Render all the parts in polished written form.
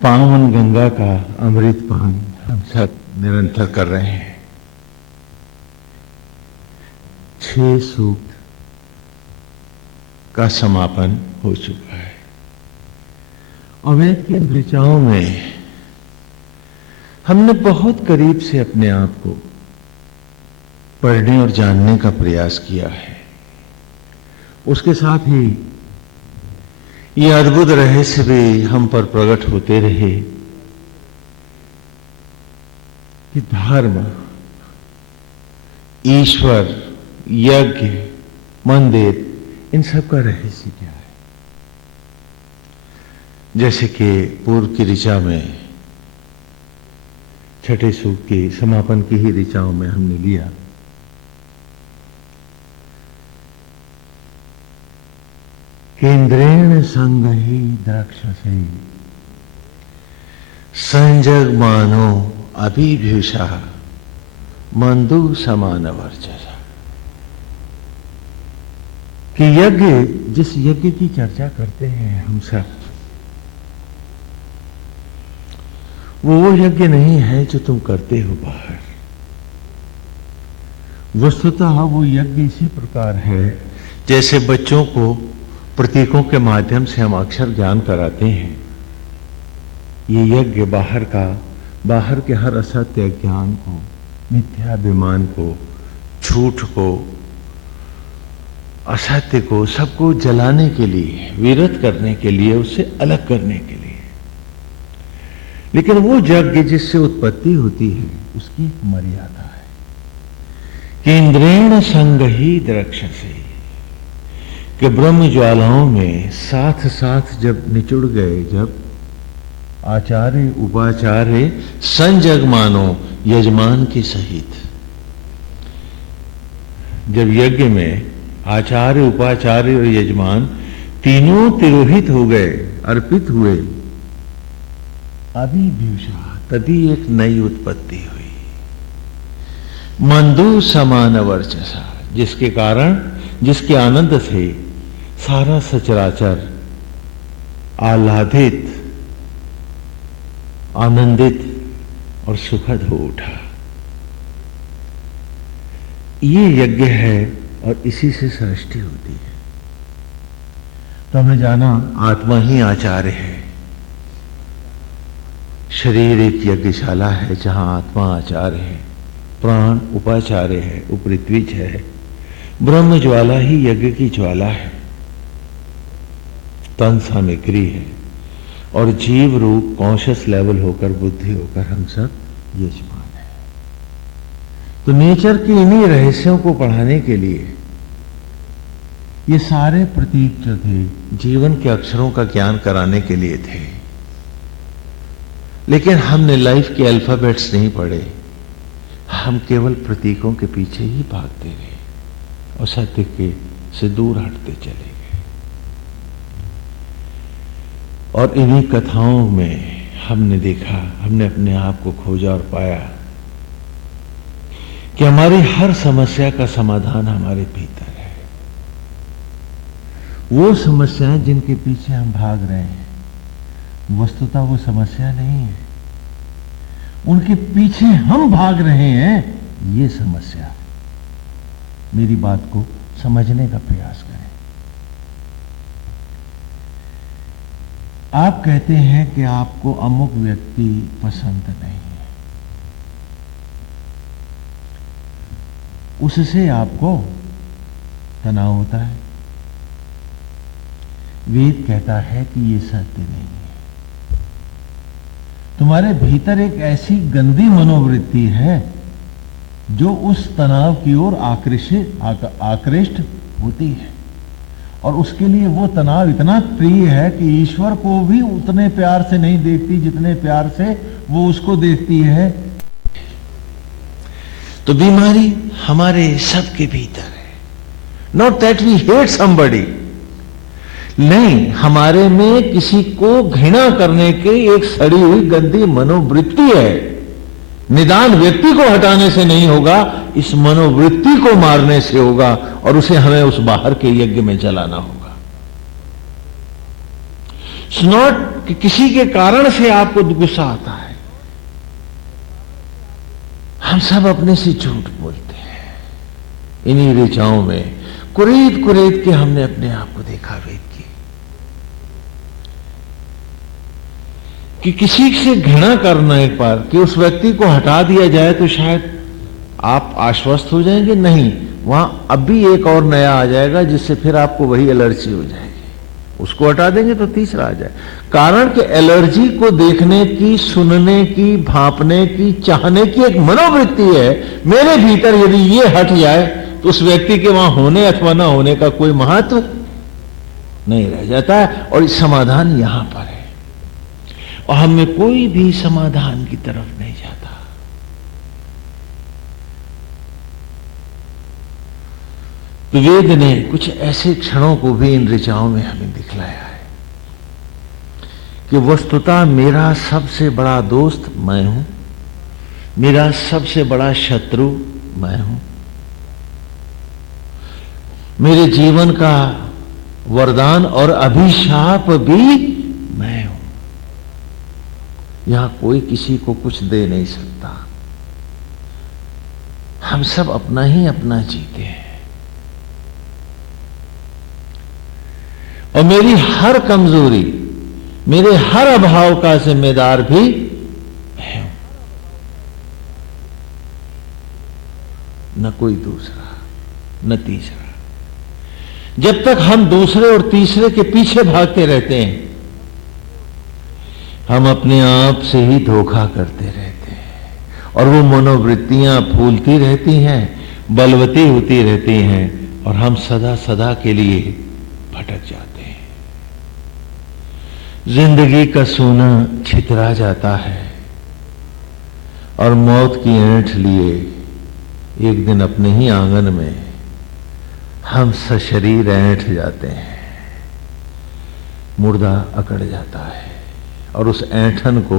पावन गंगा का अमृत पान हम सब निरंतर कर रहे हैं। 6 सूक्त का समापन हो चुका है और वेद की ऋचाओं में हमने बहुत करीब से अपने आप को पढ़ने और जानने का प्रयास किया है। उसके साथ ही ये अद्भुत रहस्य भी हम पर प्रकट होते रहे कि धर्म, ईश्वर, यज्ञ, मंदिर, इन सब का रहस्य क्या है। जैसे कि पूर्व की ऋचा में 6ठे सूक्त के समापन की ही ऋचाओं में हमने लिया केंद्रेण संगहि द्रक्षसे संजगमानो अभिभूषा मंदु समान वर्चसा। कि यज्ञ, जिस यज्ञ की चर्चा करते हैं हम सब, वो यज्ञ नहीं है जो तुम करते हो बाहर। वस्तुतः वो यज्ञ इसी प्रकार है जैसे बच्चों को प्रतीकों के माध्यम से हम अक्षर ज्ञान कराते हैं। ये यज्ञ बाहर के हर असत्य ज्ञान को, मिथ्याभिमान को, झूठ को, असत्य को, सबको जलाने के लिए, विरत करने के लिए, उससे अलग करने के लिए। लेकिन वो यज्ञ जिससे उत्पत्ति होती है उसकी एक मर्यादा है। केंद्रेण संगहि द्रक्षसे, कि ब्रह्म ज्वालाओं में साथ साथ जब निचुड़ गए, जब आचार्य उपाचार्य संजगमानो, यजमान के सहित, जब यज्ञ में आचार्य, उपाचार्य और यजमान तीनों तिरोहित हो गए, अर्पित हुए, अभिभूषा, तभी एक नई उत्पत्ति हुई। मंदु समान वर्चसा, जिसके कारण, जिसके आनंद से सारा सचराचर आह्लादित, आनंदित और सुखद हो उठा। ये यज्ञ है और इसी से सृष्टि होती है। तो हमने जाना आत्मा ही आचार्य है। शरीर एक यज्ञशाला है जहां आत्मा आचार्य है, प्राण उपाचार्य है, उपरित्विज है, ब्रह्म ज्वाला ही यज्ञ की ज्वाला है, तन सामग्री है, और जीव रूप कॉन्शियस लेवल होकर, बुद्धि होकर हम सब यजमान है। तो नेचर के इन्हीं रहस्यों को पढ़ाने के लिए ये सारे प्रतीक जो थे, जीवन के अक्षरों का ज्ञान कराने के लिए थे। लेकिन हमने लाइफ के अल्फाबेट्स नहीं पढ़े, हम केवल प्रतीकों के पीछे ही भागते गए और सत्य के से दूर हटते चले गए। और इन्हीं कथाओं में हमने देखा, हमने अपने आप को खोजा और पाया कि हमारी हर समस्या का समाधान हमारे भीतर है। वो समस्याएं जिनके पीछे हम भाग रहे हैं, वस्तुतः वो समस्या नहीं है, उनके पीछे हम भाग रहे हैं, ये समस्या है। मेरी बात को समझने का प्रयास करें। आप कहते हैं कि आपको अमुक व्यक्ति पसंद नहीं है, उससे आपको तनाव होता है। वेद कहता है कि ये सत्य नहीं है। तुम्हारे भीतर एक ऐसी गंदी मनोवृत्ति है जो उस तनाव की ओर आकृष्ट होती है, और उसके लिए वो तनाव इतना प्रिय है कि ईश्वर को भी उतने प्यार से नहीं देखती जितने प्यार से वो उसको देखती है। तो बीमारी हमारे सबके भीतर है। Not that we hate somebody, नहीं, हमारे में किसी को घृणा करने की एक सड़ी हुई गंदी मनोवृत्ति है। निदान व्यक्ति को हटाने से नहीं होगा, इस मनोवृत्ति को मारने से होगा, और उसे हमें उस बाहर के यज्ञ में जलाना होगा। इट्स नॉट कि किसी के कारण से आपको गुस्सा आता है। हम सब अपने से झूठ बोलते हैं। इन्हीं ऋचाओं में कुरेद कुरेद के हमने अपने आप को देखा वेद की, कि किसी से घृणा करना एक बार कि उस व्यक्ति को हटा दिया जाए तो शायद आप आश्वस्त हो जाएंगे, नहीं, वहां अभी एक और नया आ जाएगा जिससे फिर आपको वही एलर्जी हो जाएगी। उसको हटा देंगे तो तीसरा आ जाए। कारण कि एलर्जी को देखने की, सुनने की, भांपने की, चाहने की एक मनोवृत्ति है मेरे भीतर। यदि ये हट जाए तो उस व्यक्ति के वहां होने अथवा ना होने का कोई महत्व नहीं रह जाता है। और समाधान यहां पर है, और हमें कोई भी समाधान की तरफ नहीं जाता। तो वेद ने कुछ ऐसे क्षणों को भी इन ऋचाओं में हमें दिखलाया है कि वस्तुतः मेरा सबसे बड़ा दोस्त मैं हूं, मेरा सबसे बड़ा शत्रु मैं हूं, मेरे जीवन का वरदान और अभिशाप भी मैं हूं। यहां कोई किसी को कुछ दे नहीं सकता। हम सब अपना ही अपना जीते हैं, और मेरी हर कमजोरी, मेरे हर अभाव का जिम्मेदार भी है, न कोई दूसरा न तीसरा। जब तक हम दूसरे और तीसरे के पीछे भागते रहते हैं, हम अपने आप से ही धोखा करते रहते हैं, और वो मनोवृत्तियां फूलती रहती हैं, बलवती होती रहती हैं, और हम सदा सदा के लिए भटक जाते हैं। जिंदगी का सोना छितरा जाता है, और मौत की ऐंठ लिए एक दिन अपने ही आंगन में हम सशरीर ऐंठ जाते हैं। मुर्दा अकड़ जाता है, और उस ऐंठन को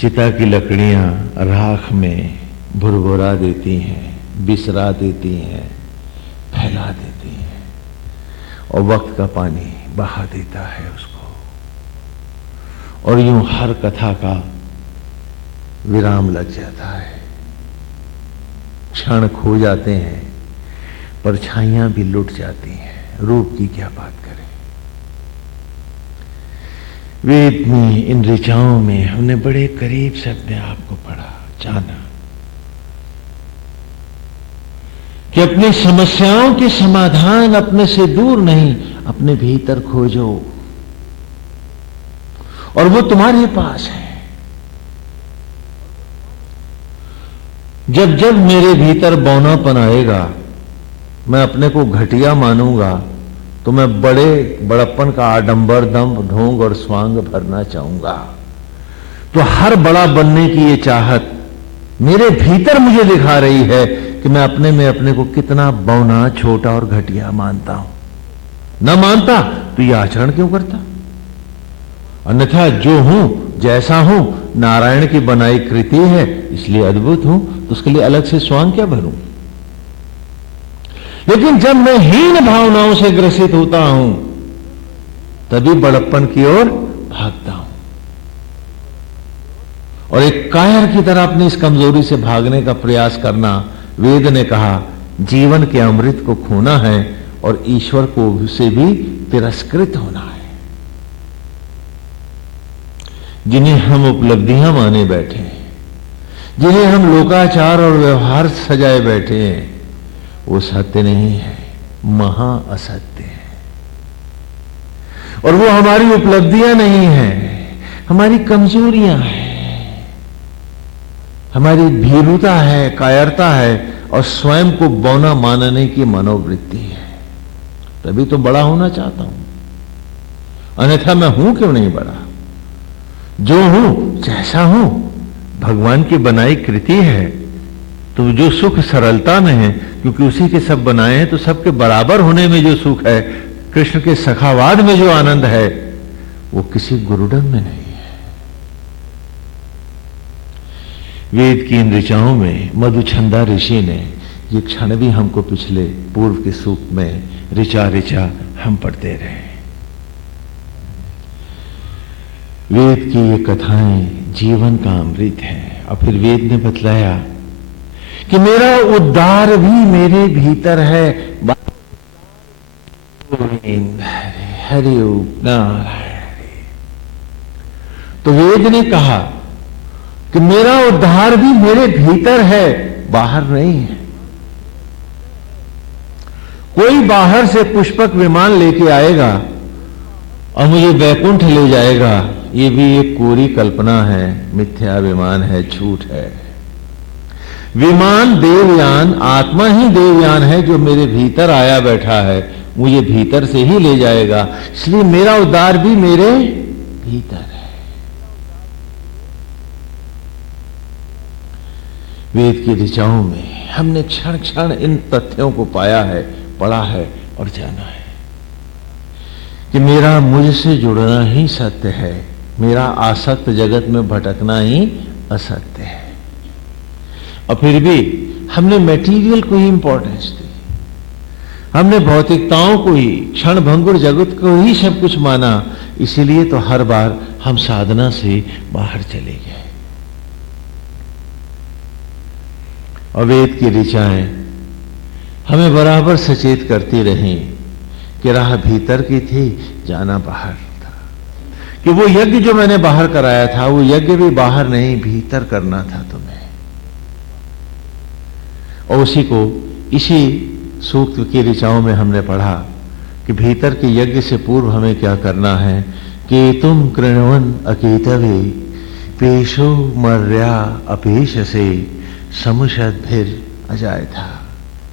चिता की लकड़ियां राख में भुरभुरा देती हैं, बिसरा देती हैं, फैला देती हैं, और वक्त का पानी बहा देता है उसको। और यूं हर कथा का विराम लग जाता है। क्षण खो जाते हैं, परछाइयां भी लुट जाती हैं। रूप की क्या बात करें। वेद में, इन ऋचाओं में हमने बड़े करीब से अपने आप को पढ़ा, जाना कि अपनी समस्याओं के समाधान अपने से दूर नहीं, अपने भीतर खोजो, और वो तुम्हारे पास है। जब जब मेरे भीतर बौनापन आएगा, मैं अपने को घटिया मानूंगा, तो मैं बड़प्पन का आडंबर, दंभ, ढोंग और स्वांग भरना चाहूंगा। तो हर बड़ा बनने की ये चाहत मेरे भीतर मुझे दिखा रही है कि मैं अपने में अपने को कितना बौना, छोटा और घटिया मानता हूं। न मानता तो ये आचरण क्यों करता? अन्यथा जो हूं, जैसा हूं, नारायण की बनाई कृति है, इसलिए अद्भुत हूं, तो उसके लिए अलग से स्वांग क्या भरूं? लेकिन जब मैं हीन भावनाओं से ग्रसित होता हूं, तभी बड़प्पन की ओर भागता हूं, और एक कायर की तरह अपनी इस कमजोरी से भागने का प्रयास करना। वेद ने कहा जीवन के अमृत को खोना है, और ईश्वर को से भी तिरस्कृत होना है। जिन्हें हम उपलब्धियां माने बैठे हैं, जिन्हें हम लोकाचार और व्यवहार सजाए बैठे हैं, वो सत्य नहीं है, महा असत्य है। और वो हमारी उपलब्धियां नहीं है, हमारी कमजोरियां हैं, हमारी भीरुता है, कायरता है, और स्वयं को बौना मानने की मनोवृत्ति है। तभी तो बड़ा होना चाहता हूं, अन्यथा मैं हूं क्यों नहीं बड़ा? जो हूं, जैसा हूं, भगवान की बनाई कृति है। तो जो सुख सरलता में है, क्योंकि उसी के सब बनाए हैं, तो सबके बराबर होने में जो सुख है, कृष्ण के सखावाद में जो आनंद है, वो किसी गुरुडम में नहीं है। वेद की इन ऋचाओं में मधुछंदा ऋषि ने ये क्षण भी हमको पिछले पूर्व के सूक्त में ऋचा ऋचा हम पढ़ते रहे। वेद की ये कथाएं जीवन का अमृत है। और फिर वेद ने बतलाया कि मेरा उद्धार भी मेरे भीतर है। हरि ओम नारायण। तो वेद ने कहा कि मेरा उद्धार भी मेरे भीतर है, बाहर नहीं है। कोई बाहर से पुष्पक विमान लेके आएगा और मुझे वैकुंठ ले जाएगा, ये भी एक कोरी कल्पना है, मिथ्या विमान है, झूठ है। विमान देवयान, आत्मा ही देवयान है जो मेरे भीतर आया बैठा है, मुझे भीतर से ही ले जाएगा। इसलिए मेरा उद्धार भी मेरे भीतर है। वेद की ऋचाओं में हमने क्षण क्षण इन तथ्यों को पाया है, पढ़ा है और जाना है कि मेरा मुझसे जुड़ना ही सत्य है, मेरा आसक्त जगत में भटकना ही असत्य है। और फिर भी हमने मटेरियल को ही इंपॉर्टेंस दी, हमने भौतिकताओं को ही, क्षण भंगुर जगत को ही सब कुछ माना। इसीलिए तो हर बार हम साधना से बाहर चले गए। और वेद की ऋचाएं हमें बराबर सचेत करती रहीं कि राह भीतर की थी, जाना बाहर था। कि वो यज्ञ जो मैंने बाहर कराया था, वो यज्ञ भी बाहर नहीं, भीतर करना था तुम्हें। और उसी को इसी सूक्त की ऋचाओं में हमने पढ़ा कि भीतर के यज्ञ से पूर्व हमें क्या करना है। कि तुम कृणवन अकेतवे पेशो मर्या अपेश से समुषद फिर अजाय था।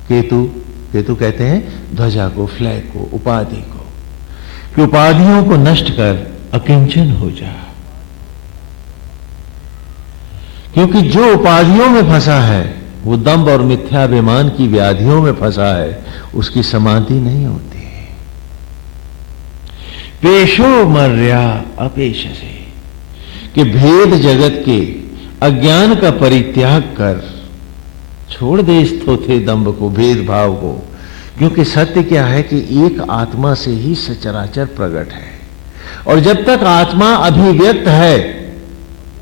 केतु कहते हैं ध्वजा को, फ्लैग को, उपाधि को, कि उपाधियों को नष्ट कर अकिंचन हो जा। क्योंकि जो उपाधियों में फंसा है वो दंभ और मिथ्याभिमान की व्याधियों में फंसा है, उसकी समाधि नहीं होती। पेशो मर्या अपेश से, कि भेद जगत के अज्ञान का परित्याग कर छोड़ दे इस थोथे दंभ को, भेदभाव को। क्योंकि सत्य क्या है कि एक आत्मा से ही सचराचर प्रकट है, और जब तक आत्मा अभिव्यक्त है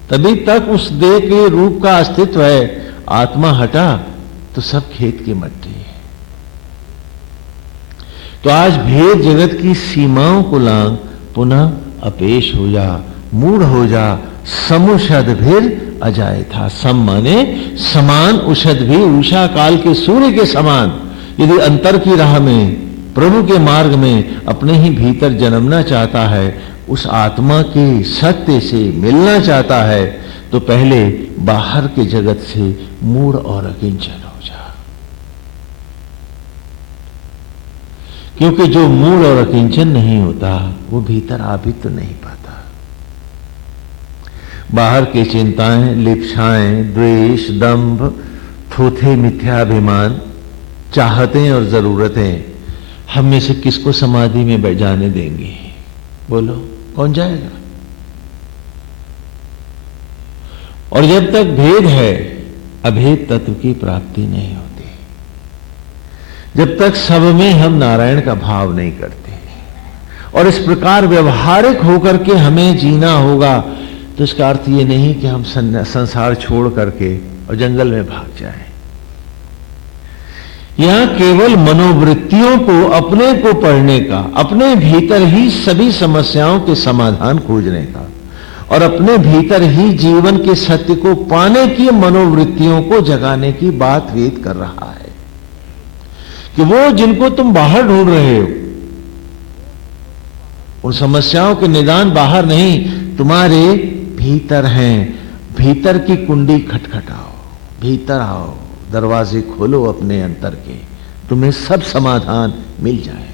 तभी तक उस देह के रूप का अस्तित्व है। आत्मा हटा तो सब खेत की मट्टी है। तो आज भेद जगत की सीमाओं को लांग पुनः अपेश हो जा, मूढ़ हो जा। समुषद फिर अजाय था। सम माने समान, उषद भी उषा काल के सूर्य के समान। यदि अंतर की राह में, प्रभु के मार्ग में अपने ही भीतर जन्मना चाहता है, उस आत्मा के सत्य से मिलना चाहता है, तो पहले बाहर के जगत से मूढ़ और अकिंचन हो जा। क्योंकि जो मूढ़ और अकिंचन नहीं होता वो भीतर आ भी तो नहीं पाता। बाहर की चिंताएं, लिप्साएं, द्वेष, दंभ, थोथे मिथ्याभिमान, चाहतें और जरूरतें हम में से किसको समाधि में बैठ जाने देंगी? बोलो, कौन जाएगा? और जब तक भेद है, अभेद तत्व की प्राप्ति नहीं होती। जब तक सब में हम नारायण का भाव नहीं करते, और इस प्रकार व्यवहारिक होकर के हमें जीना होगा, तो इसका अर्थ ये नहीं कि हम संसार छोड़ करके और जंगल में भाग जाएं। यहां केवल मनोवृत्तियों को, अपने को पढ़ने का, अपने भीतर ही सभी समस्याओं के समाधान खोजने का, और अपने भीतर ही जीवन के सत्य को पाने की मनोवृत्तियों को जगाने की बात वेद कर रहा है। कि वो जिनको तुम बाहर ढूंढ रहे हो, उन समस्याओं के निदान बाहर नहीं, तुम्हारे भीतर हैं। भीतर की कुंडी खटखटाओ, भीतर आओ, दरवाजे खोलो अपने अंतर के, तुम्हें सब समाधान मिल जाएंगे।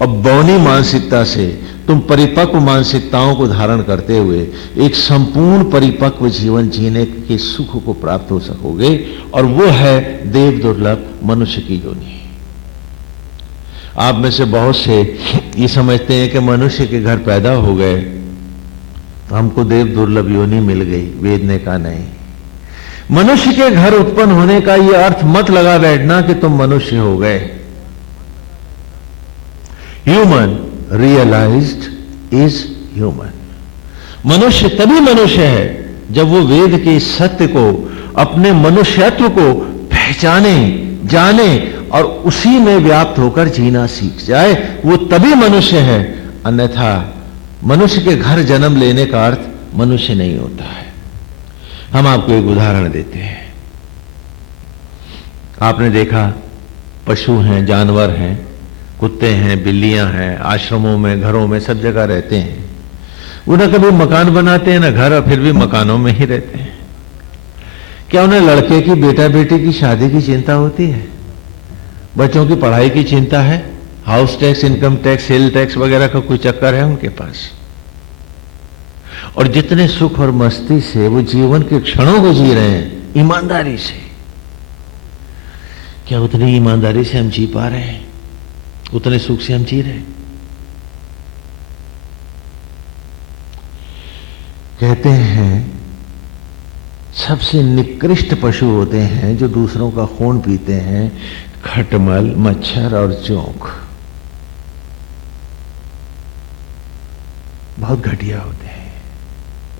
और बौनी मानसिकता से तुम परिपक्व मानसिकताओं को धारण करते हुए एक संपूर्ण परिपक्व जीवन जीने के सुख को प्राप्त हो सकोगे। और वो है देव दुर्लभ मनुष्य की योनि। आप में से बहुत से ये समझते हैं कि मनुष्य के घर पैदा हो गए तो हमको देव दुर्लभ योनि मिल गई। वेद ने कहा नहीं, मनुष्य के घर उत्पन्न होने का यह अर्थ मत लगा बैठना कि तुम मनुष्य हो गए। Human realised is human. मनुष्य तभी मनुष्य है जब वो वेद के सत्य को, अपने मनुष्यत्व को पहचाने, जाने और उसी में व्याप्त होकर जीना सीख जाए, वो तभी मनुष्य है। अन्यथा मनुष्य के घर जन्म लेने का अर्थ मनुष्य नहीं होता है। हम आपको एक उदाहरण देते हैं। आपने देखा पशु हैं, जानवर हैं, कुत्ते हैं, बिल्लियां हैं, आश्रमों में, घरों में, सब जगह रहते हैं। वो ना कभी मकान बनाते हैं ना घर, और फिर भी मकानों में ही रहते हैं। क्या उन्हें लड़के की, बेटा बेटी की शादी की चिंता होती है? बच्चों की पढ़ाई की चिंता है? House tax, income tax, sale tax वगैरह का कोई चक्कर है उनके पास? और जितने सुख और मस्ती से वो जीवन के क्षणों को जी रहे हैं, ईमानदारी से, क्या उतनी ईमानदारी से हम जी पा रहे हैं? उतने सुख से हम जी रहे हैं? कहते हैं सबसे निकृष्ट पशु होते हैं जो दूसरों का खून पीते हैं, खटमल, मच्छर और जोंक। बहुत घटिया होते हैं,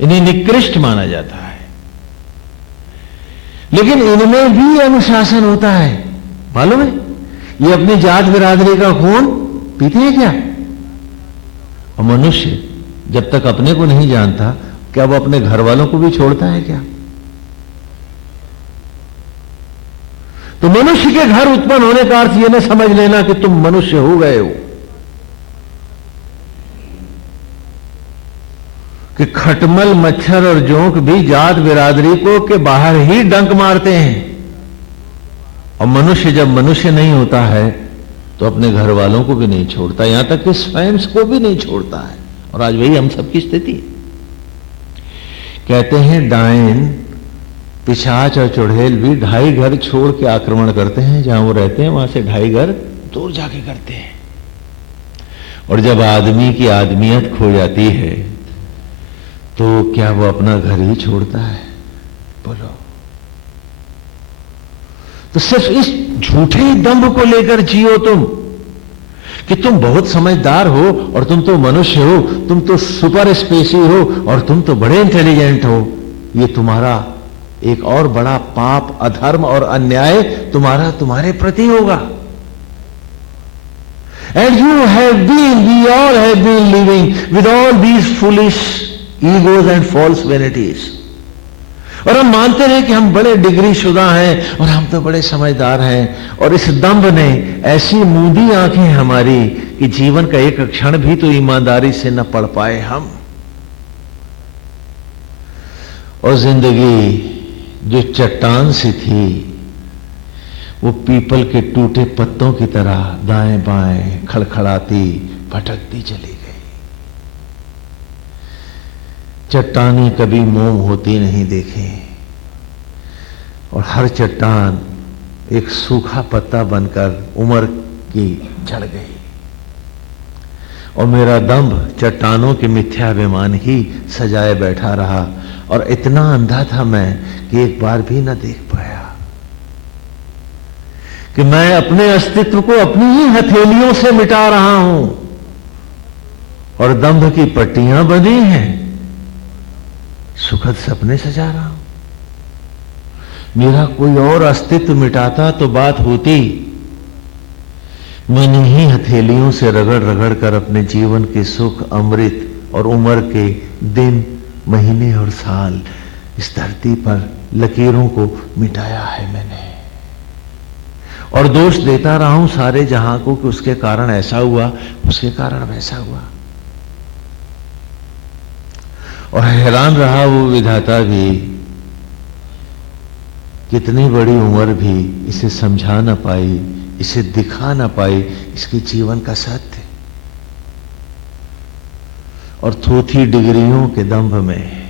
इन्हें निकृष्ट माना जाता है। लेकिन इनमें भी अनुशासन होता है, मालूम है? ये अपनी जात बिरादरी का खून पीते हैं क्या? और मनुष्य जब तक अपने को नहीं जानता, क्या वो अपने घर वालों को भी छोड़ता है क्या? तो मनुष्य के घर उत्पन्न होने का अर्थ यह न समझ लेना कि तुम मनुष्य हो गए हो, कि खटमल, मच्छर और जोंक भी जात बिरादरी को के बाहर ही डंक मारते हैं। और मनुष्य जब मनुष्य नहीं होता है तो अपने घर वालों को भी नहीं छोड़ता, यहां तक कि स्वयं को भी नहीं छोड़ता है। और आज वही हम सबकी स्थिति। कहते हैं डायन, पिशाच और चुड़ैल भी 2.5 घर छोड़ के आक्रमण करते हैं। जहां वो रहते हैं वहां से 2.5 घर दूर जाके करते हैं। और जब आदमी की आदमियत खो जाती है तो क्या वो अपना घर ही छोड़ता है? बोलो। तो सिर्फ इस झूठे दंभ को लेकर जियो तुम कि तुम बहुत समझदार हो और तुम तो मनुष्य हो, तुम तो सुपर स्पेसी हो और तुम तो बड़े इंटेलिजेंट हो। ये तुम्हारा एक और बड़ा पाप, अधर्म और अन्याय तुम्हारे प्रति होगा। And you have been, we all have been living with all these foolish egos and false vanities. और हम मानते रहे कि हम बड़े डिग्री शुदा हैं और हम तो बड़े समझदार हैं। और इस दंभ ने ऐसी मूंदी आंखें हमारी कि जीवन का एक क्षण भी तो ईमानदारी से न पढ़ पाए हम। और जिंदगी जो चट्टान सी थी वो पीपल के टूटे पत्तों की तरह दाएं बाएं खड़खड़ाती भटकती चली गई। चट्टानें कभी मोम होती नहीं देखी और हर चट्टान एक सूखा पत्ता बनकर उम्र की झड़ गई। और मेरा दंभ चट्टानों के मिथ्याभिमान ही सजाए बैठा रहा और इतना अंधा था मैं कि एक बार भी न देख पाया कि मैं अपने अस्तित्व को अपनी ही हथेलियों से मिटा रहा हूं और दंभ की पट्टियां बंधी हैं, सुखद सपने सजा रहा हूं। मेरा कोई और अस्तित्व मिटाता तो बात होती। मैंने ही हथेलियों से रगड़ रगड़ कर अपने जीवन के सुख, अमृत और उम्र के दिन, महीने और साल इस धरती पर लकीरों को मिटाया है मैंने। और दोष देता रहा हूं सारे जहां को कि उसके कारण ऐसा हुआ, उसके कारण वैसा हुआ। और हैरान रहा वो विधाता भी, कितनी बड़ी उम्र भी इसे समझा ना पाई, इसे दिखा ना पाई इसके जीवन का सत्य। और थोथी डिग्रियों के दंभ में,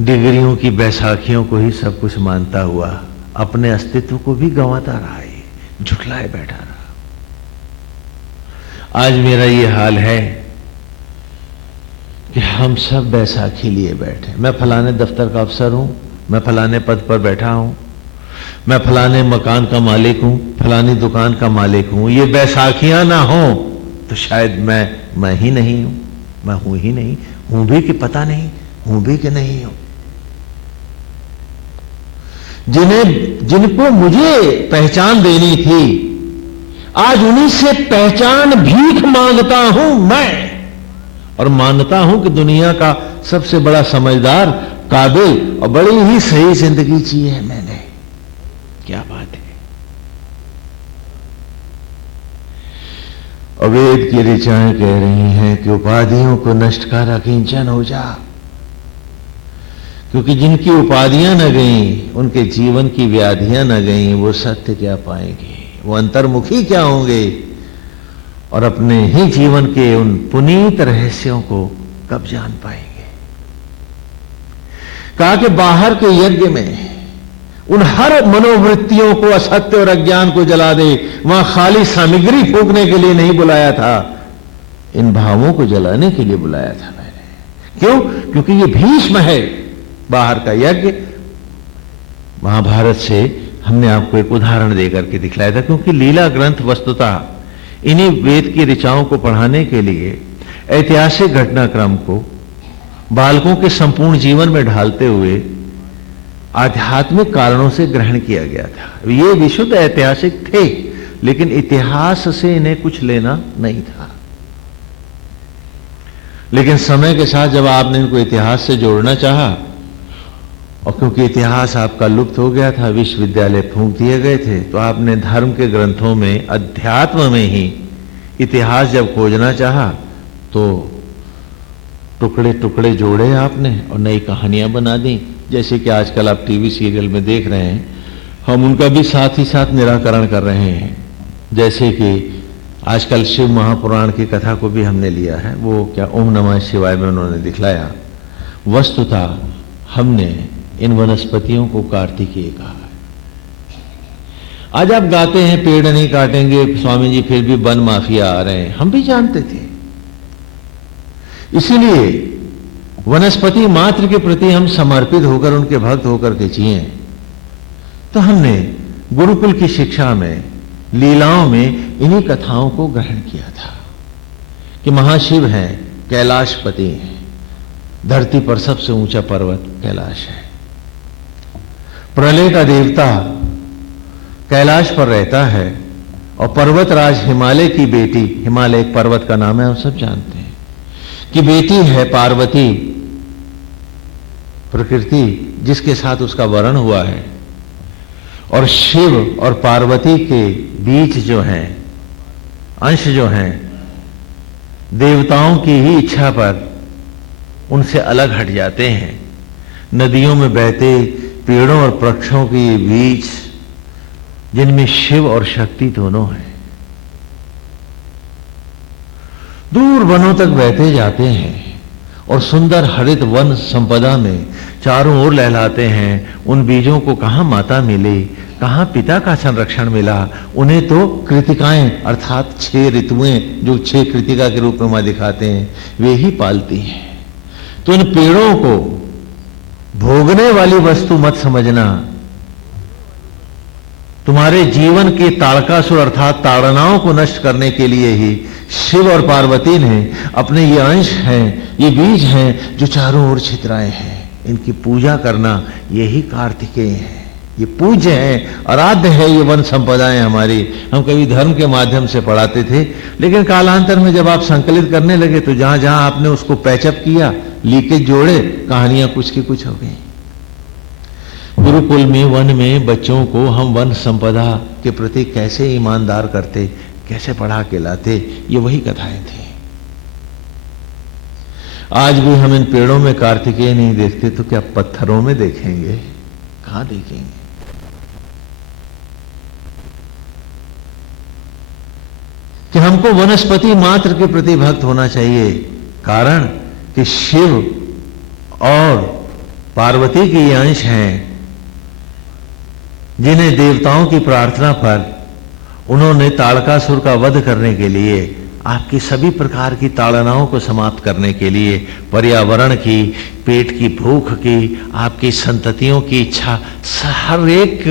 डिग्रियों की बैसाखियों को ही सब कुछ मानता हुआ अपने अस्तित्व को भी गंवाता रहा, है झुठलाए बैठा रहा। आज मेरा ये हाल है कि हम सब बैसाखी लिए बैठे। मैं फलाने दफ्तर का अफसर हूं, मैं फलाने पद पर बैठा हूं, मैं फलाने मकान का मालिक हूं, फलानी दुकान का मालिक हूं। ये बैसाखियां ना हो तो शायद मैं ही नहीं हूं। मैं हूं ही नहीं, हूं भी कि पता नहीं, हूं भी कि नहीं हूं। जिनको मुझे पहचान देनी थी, आज उन्हीं से पहचान भीख मांगता हूं मैं, और मानता हूं कि दुनिया का सबसे बड़ा समझदार, काबिल और बड़ी ही सही जिंदगी जी है मैंने। क्या बात है। और वेद की ऋचाएं कह रही हैं कि उपाधियों को नष्ट कर अकिंचन हो जा, क्योंकि जिनकी उपाधियां न गईं, उनके जीवन की व्याधियां न गईं, वो सत्य क्या पाएंगे, वो अंतर्मुखी क्या होंगे, और अपने ही जीवन के उन पुनीत रहस्यों को कब जान पाएंगे। कहा कि बाहर के यज्ञ में उन हर मनोवृत्तियों को, असत्य और अज्ञान को जला दे। वहां खाली सामग्री फूंकने के लिए नहीं बुलाया था, इन भावों को जलाने के लिए बुलाया था मैंने। क्यों? क्योंकि ये भीष्म है बाहर का यज्ञ। महाभारत से हमने आपको एक उदाहरण देकर के दिखलाया था, क्योंकि लीला ग्रंथ वस्तुतः इन्हीं वेद की ऋचाओं को पढ़ाने के लिए ऐतिहासिक घटनाक्रम को बालकों के संपूर्ण जीवन में ढालते हुए आध्यात्मिक कारणों से ग्रहण किया गया था। ये विशुद्ध ऐतिहासिक थे, लेकिन इतिहास से इन्हें कुछ लेना नहीं था। लेकिन समय के साथ जब आपने इनको इतिहास से जोड़ना चाहा, और क्योंकि इतिहास आपका लुप्त हो गया था, विश्वविद्यालय फूंक दिए गए थे, तो आपने धर्म के ग्रंथों में, अध्यात्म में ही इतिहास जब खोजना चाहा, तो टुकड़े टुकड़े जोड़े आपने और नई कहानियां बना दी। जैसे कि आजकल आप टीवी सीरियल में देख रहे हैं, हम उनका भी साथ ही साथ निराकरण कर रहे हैं। जैसे कि आजकल शिव महापुराण की कथा को भी हमने लिया है, वो क्या ओम नमः शिवाय में उन्होंने दिखलाया। वस्तुतः हमने इन वनस्पतियों को कार्तिकेय कहा। आज आप गाते हैं पेड़ नहीं काटेंगे स्वामी जी, फिर भी वन माफिया आ रहे हैं, हम भी जानते थे। इसीलिए वनस्पति मात्र के प्रति हम समर्पित होकर, उनके भक्त होकर के जिए। तो हमने गुरुकुल की शिक्षा में, लीलाओं में इन्हीं कथाओं को ग्रहण किया था कि महाशिव हैं, कैलाशपति हैं, धरती पर सबसे ऊंचा पर्वत कैलाश है। प्रलय का देवता कैलाश पर रहता है, और पर्वतराज हिमालय की बेटी, हिमालय एक पर्वत का नाम है, हम सब जानते हैं, कि बेटी है पार्वती, प्रकृति जिसके साथ उसका वरण हुआ है। और शिव और पार्वती के बीच जो हैं अंश, जो हैं देवताओं की ही इच्छा पर उनसे अलग हट जाते हैं। नदियों में बहते पेड़ों और वृक्षों के बीच, जिनमें शिव और शक्ति दोनों हैं, दूर वनों तक बहते जाते हैं और सुंदर हरित वन संपदा में चारों ओर लहलाते हैं। उन बीजों को कहां माता मिली, कहां पिता का संरक्षण मिला, उन्हें तो कृतिकाएं अर्थात 6 ऋतुएं, जो 6 कृतिका के रूप में वहां दिखाते हैं, वे ही पालती हैं। तो इन पेड़ों को भोगने वाली वस्तु मत समझना। तुम्हारे जीवन के ताड़कासुर अर्थात ताड़नाओं को नष्ट करने के लिए ही शिव और पार्वती ने अपने ये अंश हैं, ये बीज हैं जो चारों ओर छितराए हैं, इनकी पूजा करना, यही कार्तिकेय है। ये पूज्य है, आराध्य है ये वन संपदाएं हमारी। हम कभी धर्म के माध्यम से पढ़ाते थे, लेकिन कालांतर में जब आप संकलित करने लगे तो जहां जहां आपने उसको पैचअप किया, लीकेज जोड़े, कहानियां कुछ की कुछ हो गई। गुरुकुल में, वन में बच्चों को हम वन संपदा के प्रति कैसे ईमानदार करते, कैसे पढ़ा के लाते, ये वही कथाएं थी। आज भी हम इन पेड़ों में कार्तिकेय नहीं देखते तो क्या पत्थरों में देखेंगे? कहां देखेंगे? कि हमको वनस्पति मात्र के प्रति भक्त होना चाहिए। कारण कि शिव और पार्वती के ये अंश हैं, जिन्हें देवताओं की प्रार्थना पर उन्होंने ताड़कासुर का वध करने के लिए, आपकी सभी प्रकार की ताड़नाओं को समाप्त करने के लिए, पर्यावरण की, पेट की भूख की, आपकी संततियों की इच्छा, हर एक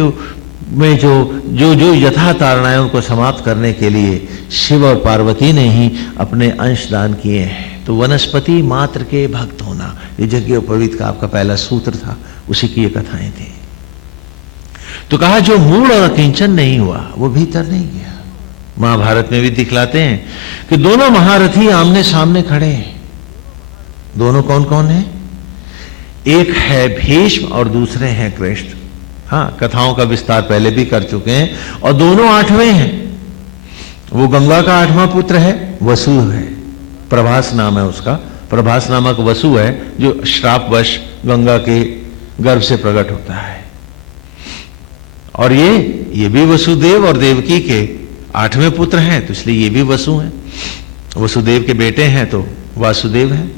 में जो यथा ताड़नाएं उनको समाप्त करने के लिए शिव और पार्वती ने ही अपने अंश दान किए हैं। तो वनस्पति मात्र के भक्त होना, ये यज्ञोपवीत का आपका पहला सूत्र था, उसी की ये कथाएं थी। तो कहा जो मूल और अकिंचन नहीं हुआ वो भीतर नहीं गया। महाभारत में भी दिखलाते हैं कि दोनों महारथी आमने सामने खड़े हैं। दोनों कौन कौन है? एक है भीष्म और दूसरे हैं कृष्ण। हाँ, कथाओं का विस्तार पहले भी कर चुके हैं, और दोनों 8वें हैं। वो गंगा का 8वां पुत्र है, वसु है, प्रभास नाम है उसका। प्रभास नामक वसु है जो श्रापवश गंगा के गर्भ से प्रकट होता है। और ये भी वसुदेव और देवकी के 8वें पुत्र हैं, तो इसलिए ये भी वसु हैं। वसुदेव के बेटे हैं तो वासुदेव हैं।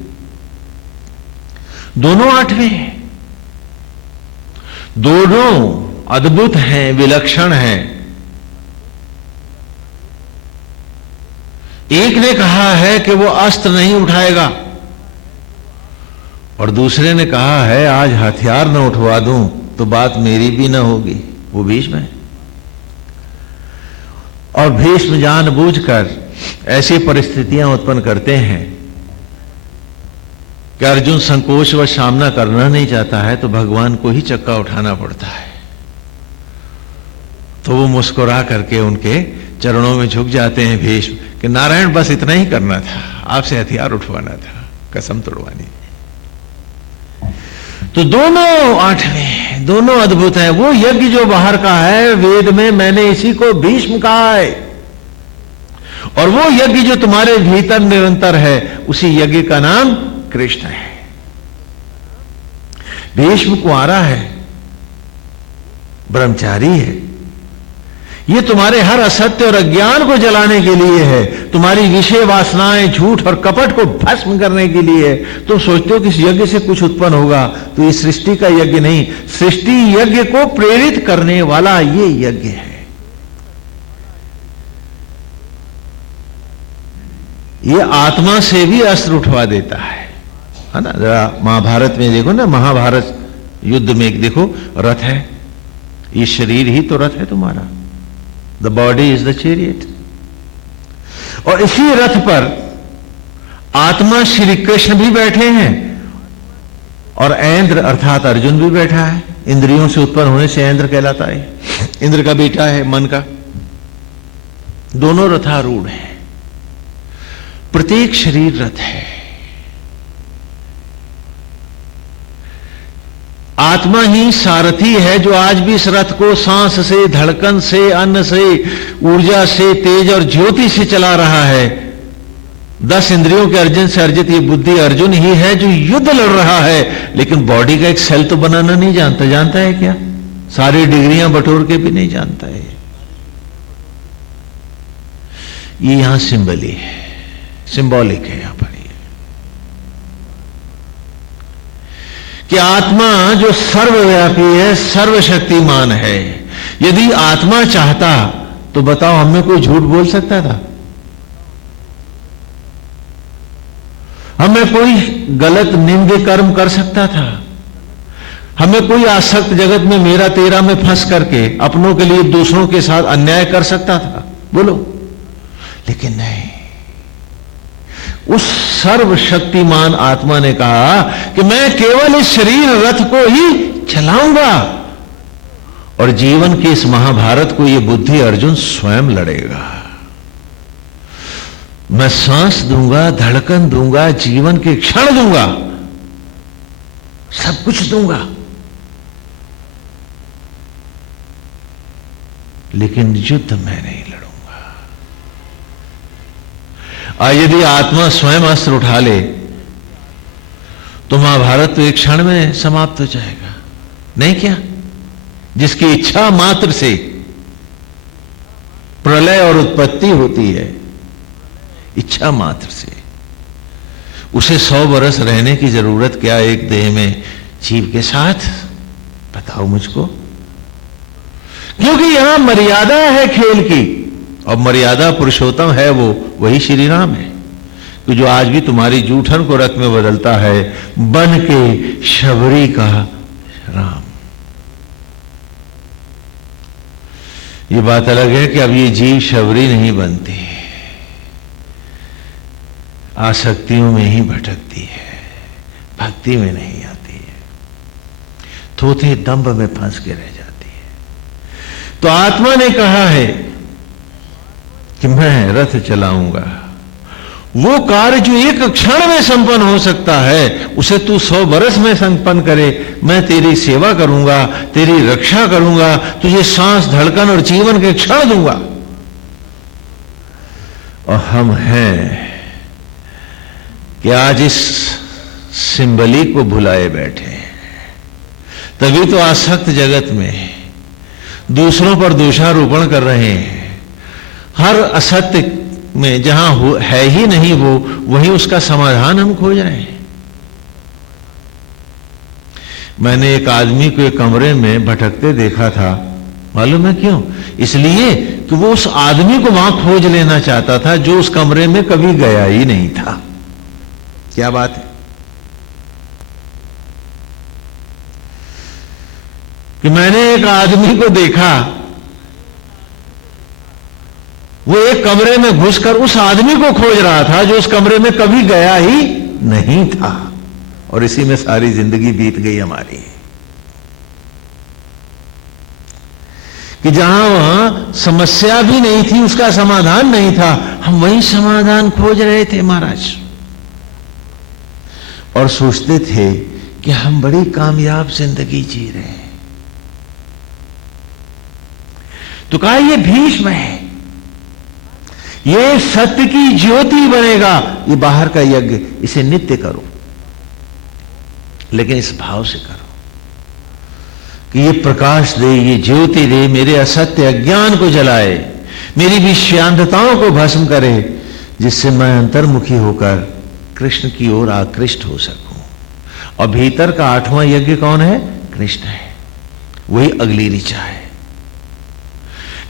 दोनों 8वें हैं, दोनों अद्भुत हैं, विलक्षण हैं। एक ने कहा है कि वो अस्त्र नहीं उठाएगा, और दूसरे ने कहा है आज हथियार न उठवा दूं तो बात मेरी भी न होगी। वो भीष्म है। और भीष्म जानबूझकर ऐसी परिस्थितियां उत्पन्न करते हैं कि अर्जुन संकोच व सामना करना नहीं चाहता है, तो भगवान को ही चक्का उठाना पड़ता है। तो वो मुस्कुरा करके उनके चरणों में झुक जाते हैं भीष्म कि नारायण बस इतना ही करना था, आपसे हथियार उठवाना था, कसम तोड़वानी। तो दोनों 8वें, दोनों अद्भुत हैं। वो यज्ञ जो बाहर का है, वेद में मैंने इसी को भीष्म कहा है, और वो यज्ञ जो तुम्हारे भीतर निरंतर है, उसी यज्ञ का नाम कृष्ण है। भीष्म कुंवारा है, ब्रह्मचारी है। ये तुम्हारे हर असत्य और अज्ञान को जलाने के लिए है, तुम्हारी विषय वासनाएं, झूठ और कपट को भस्म करने के लिए है। तुम सोचते हो कि इस यज्ञ से कुछ उत्पन्न होगा, तो ये सृष्टि का यज्ञ नहीं, सृष्टि यज्ञ को प्रेरित करने वाला ये यज्ञ है। ये आत्मा से भी अस्त्र उठवा देता है ना। जरा महाभारत में देखो ना, महाभारत युद्ध में एक देखो रथ है, ये शरीर ही तो रथ है तुम्हारा। The body is the chariot. और इसी रथ पर आत्मा श्री कृष्ण भी बैठे हैं, और ऐन्द्र अर्थात अर्जुन भी बैठा है। इंद्रियों से उत्पन्न होने से ऐन्द्र कहलाता है, इंद्र का बेटा है, मन का। दोनों रथारूढ़ हैं, प्रत्येक शरीर रथ है। आत्मा ही सारथी है जो आज भी इस रथ को सांस से, धड़कन से, अन्न से, ऊर्जा से, तेज और ज्योति से चला रहा है। 10 इंद्रियों के अर्जन से अर्जित ये बुद्धि अर्जुन ही है जो युद्ध लड़ रहा है, लेकिन बॉडी का एक सेल तो बनाना नहीं जानता। जानता है क्या? सारी डिग्रियां बटोर के भी नहीं जानता है। ये यहां सिंबली है, सिंबॉलिक है यहां पर कि आत्मा जो सर्वव्यापी है, सर्वशक्तिमान है। यदि आत्मा चाहता तो बताओ हमें कोई झूठ बोल सकता था? हमें कोई गलत निंदे कर्म कर सकता था? हमें कोई आसक्त जगत में मेरा तेरा में फंस करके अपनों के लिए दूसरों के साथ अन्याय कर सकता था? बोलो। लेकिन नहीं, उस सर्वशक्तिमान आत्मा ने कहा कि मैं केवल इस शरीर रथ को ही चलाऊंगा, और जीवन के इस महाभारत को यह बुद्धि अर्जुन स्वयं लड़ेगा। मैं सांस दूंगा, धड़कन दूंगा, जीवन के क्षण दूंगा, सब कुछ दूंगा, लेकिन युद्ध मैं नहीं लड़ूंगा। यदि आत्मा स्वयं अस्त्र उठा ले तो महाभारत तो एक क्षण में समाप्त हो जाएगा। नहीं क्या? जिसकी इच्छा मात्र से प्रलय और उत्पत्ति होती है, इच्छा मात्र से, उसे 100 वर्ष रहने की जरूरत क्या एक देह में जीव के साथ? बताओ मुझको। क्योंकि यहां मर्यादा है खेल की, और मर्यादा पुरुषोत्तम है वो वही श्री राम है, कि जो आज भी तुम्हारी जूठन को रथ में बदलता है, बन के शबरी का राम। ये बात अलग है कि अब ये जीव शबरी नहीं बनती, आसक्तियों में ही भटकती है, भक्ति में नहीं आती है, थोथे दंभ में फंस के रह जाती है। तो आत्मा ने कहा है कि मैं रथ चलाऊंगा, वो कार्य जो एक क्षण में संपन्न हो सकता है उसे तू 100 वर्ष में संपन्न करे। मैं तेरी सेवा करूंगा, तेरी रक्षा करूंगा, तुझे सांस, धड़कन और जीवन के क्षण दूंगा। और हम हैं कि आज इस सिंबली को भुलाए बैठे हैं। तभी तो आसक्त जगत में दूसरों पर दोषारोपण कर रहे हैं। हर असत्य में जहां है ही नहीं वो, वहीं उसका समाधान हम खोज रहे हैं। मैंने एक आदमी को एक कमरे में भटकते देखा था। मालूम है क्यों? इसलिए कि वो उस आदमी को वहां खोज लेना चाहता था जो उस कमरे में कभी गया ही नहीं था। क्या बात है कि मैंने एक आदमी को देखा, वो एक कमरे में घुसकर उस आदमी को खोज रहा था जो उस कमरे में कभी गया ही नहीं था, और इसी में सारी जिंदगी बीत गई हमारी। कि जहां वहां समस्या भी नहीं थी, उसका समाधान नहीं था, हम वही समाधान खोज रहे थे महाराज, और सोचते थे कि हम बड़ी कामयाब जिंदगी जी रहे हैं। तो कहा ये भीष्म है, ये सत्य की ज्योति बनेगा, ये बाहर का यज्ञ, इसे नित्य करो, लेकिन इस भाव से करो कि ये प्रकाश दे, ये ज्योति दे, मेरे असत्य अज्ञान को जलाए, मेरी विषयांतताओं को भस्म करे, जिससे मैं अंतर्मुखी होकर कृष्ण की ओर आकृष्ट हो सकूं। और भीतर का 8वां यज्ञ कौन है? कृष्ण है। वही अगली ऋचा है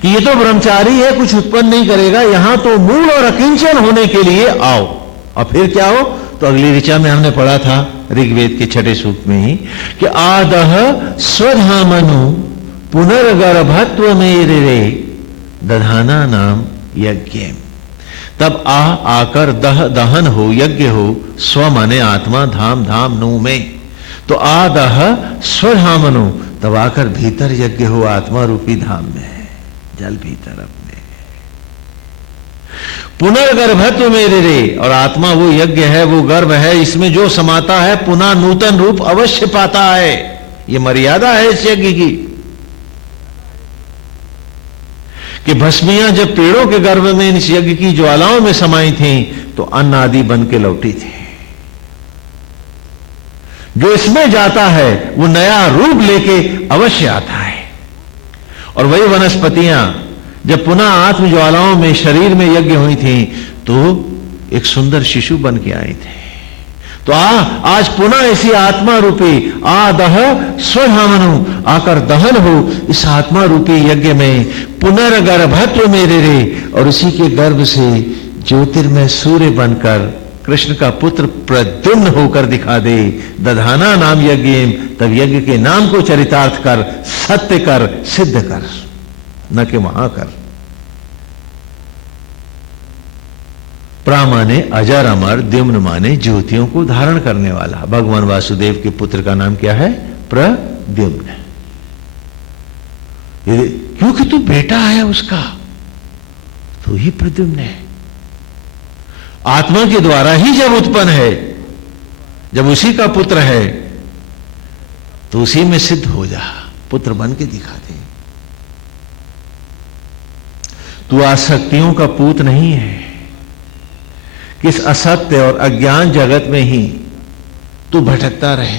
कि ये तो ब्रह्मचारी है, कुछ उत्पन्न नहीं करेगा, यहां तो मूल और अकिंचन होने के लिए आओ। और फिर क्या हो? तो अगली ऋचा में हमने पढ़ा था ऋग्वेद के 6ठे सूक्त में ही कि आदह स्वधामनु पुनर्गर्भत्व मेरे रे दधाना नाम यज्ञ। तब आकर दहन हो, यज्ञ हो, स्व माने आत्मा, धाम धाम नु में। तो आदह स्वधामनु, तब आकर भीतर यज्ञ हो आत्मा रूपी धाम में, जल भीतर अपने। पुनर्गर्भत्व मेरे रे, और आत्मा वो यज्ञ है, वो गर्भ है, इसमें जो समाता है पुनः नूतन रूप अवश्य पाता है। ये मर्यादा है इस यज्ञ की कि भस्मियां जब पेड़ों के गर्भ में इस यज्ञ की ज्वालाओं में समाई थीं तो अन्न आदि बन के लौटी थी। जो इसमें जाता है वो नया रूप लेके अवश्य आता है। और वही वनस्पतियां जब पुनः आत्म ज्वालाओं में शरीर में यज्ञ हुई थी तो एक सुंदर शिशु बन के आई थे। तो आज पुनः इसी आत्मा रूपी आदह स्वधामनु, आकर दहन हो इस आत्मा रूपी यज्ञ में, पुनर्गर्भत्व मेरे रे, और उसी के गर्भ से ज्योतिर्मय सूर्य बनकर कृष्ण का पुत्र प्रद्युम्न होकर दिखा दे। दधाना नाम यज्ञ, तब यज्ञ के नाम को चरितार्थ कर, सत्य कर, सिद्ध कर, न कि वहां कर। प्रा माने अजर अमर, द्युम्न माने ज्योतियों को धारण करने वाला। भगवान वासुदेव के पुत्र का नाम क्या है? प्रद्युम्न। क्योंकि तू बेटा है उसका, तो ही प्रद्युम्न है। आत्मा के द्वारा ही जब उत्पन्न है, जब उसी का पुत्र है, तो उसी में सिद्ध हो जा, पुत्र बन के दिखा दे। तू आसक्तियों का पूत नहीं है, किस असत्य और अज्ञान जगत में ही तू भटकता रहे।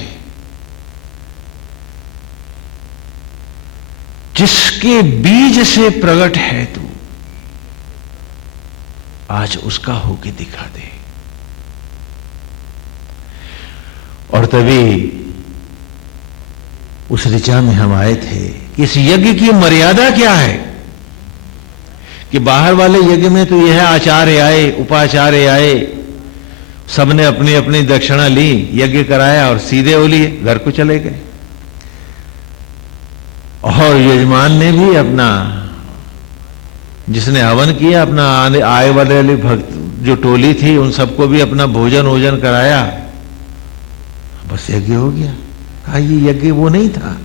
जिसके बीज से प्रकट है तू, आज उसका होके दिखा दे। और तभी उस ऋचा में हम आए थे कि इस यज्ञ की मर्यादा क्या है कि बाहर वाले यज्ञ में तो यह आचार्य आए, उपाचार्य आए, सबने अपनी अपनी दक्षिणा ली, यज्ञ कराया और सीधे हो लिए, घर को चले गए। और यजमान ने भी अपना जिसने हवन किया, अपना आए वाले भक्त जो टोली थी उन सबको भी अपना भोजन वोजन कराया, बस यज्ञ हो गया। कहा ये यज्ञ वो नहीं था।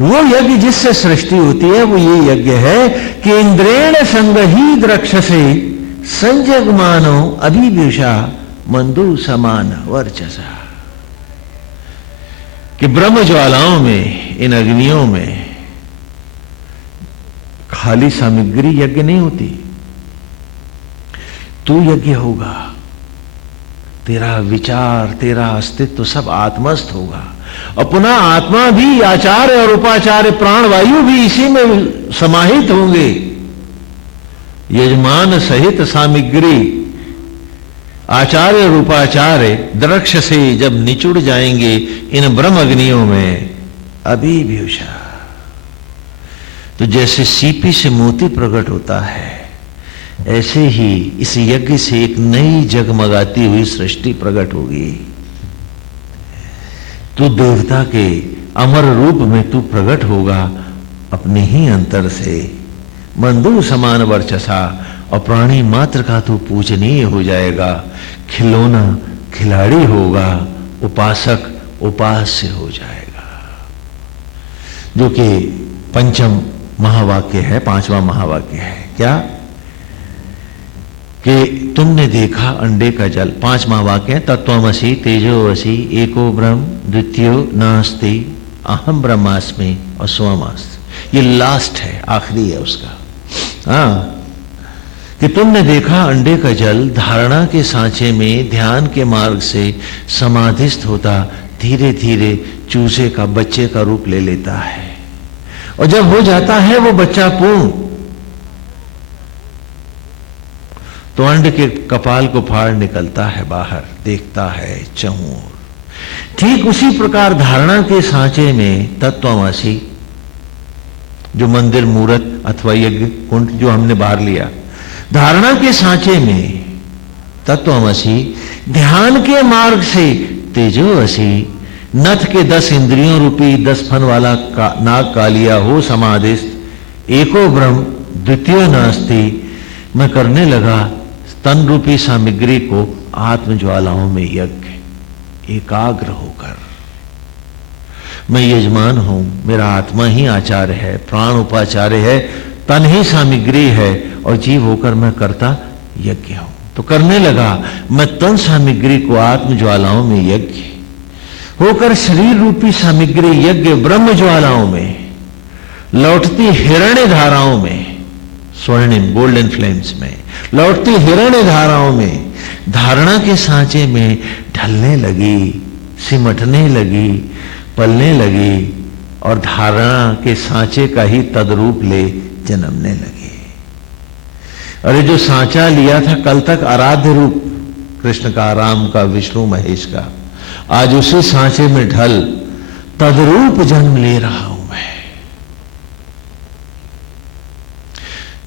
वो यज्ञ जिससे सृष्टि होती है वो ये यज्ञ है कि इंद्रेण संगहीत रक्षसे संजगमानो अभिव्युषा मंदु समान वर्चसा, कि ब्रह्म ज्वालाओं में, इन अग्नियों में खाली सामग्री यज्ञ नहीं होती। तू यज्ञ होगा, तेरा विचार, तेरा अस्तित्व सब आत्मस्थ होगा, और पुनः आत्मा भी, आचार्य और उपाचार्य प्राणवायु भी इसी में समाहित होंगे। यजमान सहित सामग्री, आचार्य और उपाचार्य दृक्ष से जब निचुड़ जाएंगे इन ब्रह्म अग्नियों में, अभिव्युषा, तो जैसे सीपी से मोती प्रकट होता है, ऐसे ही इस यज्ञ से एक नई जगमगाती हुई सृष्टि प्रकट होगी। तू देवता के अमर रूप में तू प्रकट होगा अपने ही अंतर से, मंदु समान वर्चसा, और प्राणी मात्र का तू पूजनीय हो जाएगा, खिलौना खिलाड़ी होगा, उपासक उपास्य हो जाएगा। जो कि पंचम महावाक्य है, पांचवा महावाक्य है। क्या? कि तुमने देखा अंडे का जल। पांच महावाक्य है, तत्त्वमसि तेजोवसि एको ब्रह्म द्वितीयो नास्ति अहम ब्रह्मास्मि और स्वमास्मि। ये लास्ट है, आखिरी है उसका। हाँ, कि तुमने देखा अंडे का जल धारणा के सांचे में ध्यान के मार्ग से समाधिस्थ होता धीरे धीरे चूजे का, बच्चे का रूप ले लेता है, और जब हो जाता है वो बच्चा पूर्ण, तो अंड के कपाल को फाड़ निकलता है बाहर, देखता है चहूर। ठीक उसी प्रकार धारणा के सांचे में तत्त्वमसि, जो मंदिर मूर्त अथवा यज्ञ कुंड जो हमने बाहर लिया, धारणा के सांचे में तत्त्वमसि, ध्यान के मार्ग से तेजोवसि, नथ के 10 इंद्रियों रूपी 10 फन वाला नाग कालिया हो समाधिस्थ, एको ब्रह्म द्वितीय नास्ति, मैं करने लगा तन रूपी सामग्री को आत्मज्वालाओं में यज्ञ एकाग्र होकर। मैं यजमान हूं, मेरा आत्मा ही आचार्य है, प्राण उपाचार्य है, तन ही सामग्री है, और जीव होकर मैं करता यज्ञ हूं। तो करने लगा मैं तन सामग्री को आत्मज्वालाओं में यज्ञ होकर, शरीर रूपी सामग्री यज्ञ ब्रह्म ज्वालाओं में, लौटती हिरण्य धाराओं में, स्वर्णिम गोल्डन फ्लेम्स में, लौटती हिरण्य धाराओं में, धारणा के सांचे में ढलने लगी, सिमटने लगी, पलने लगी, और धारणा के सांचे का ही तद्रूप ले जन्मने लगी। अरे जो सांचा लिया था कल तक आराध्य रूप कृष्ण का, राम का, विष्णु महेश का, आज उसी सांचे में ढल तद्रूप जन्म ले रहा हूं मैं।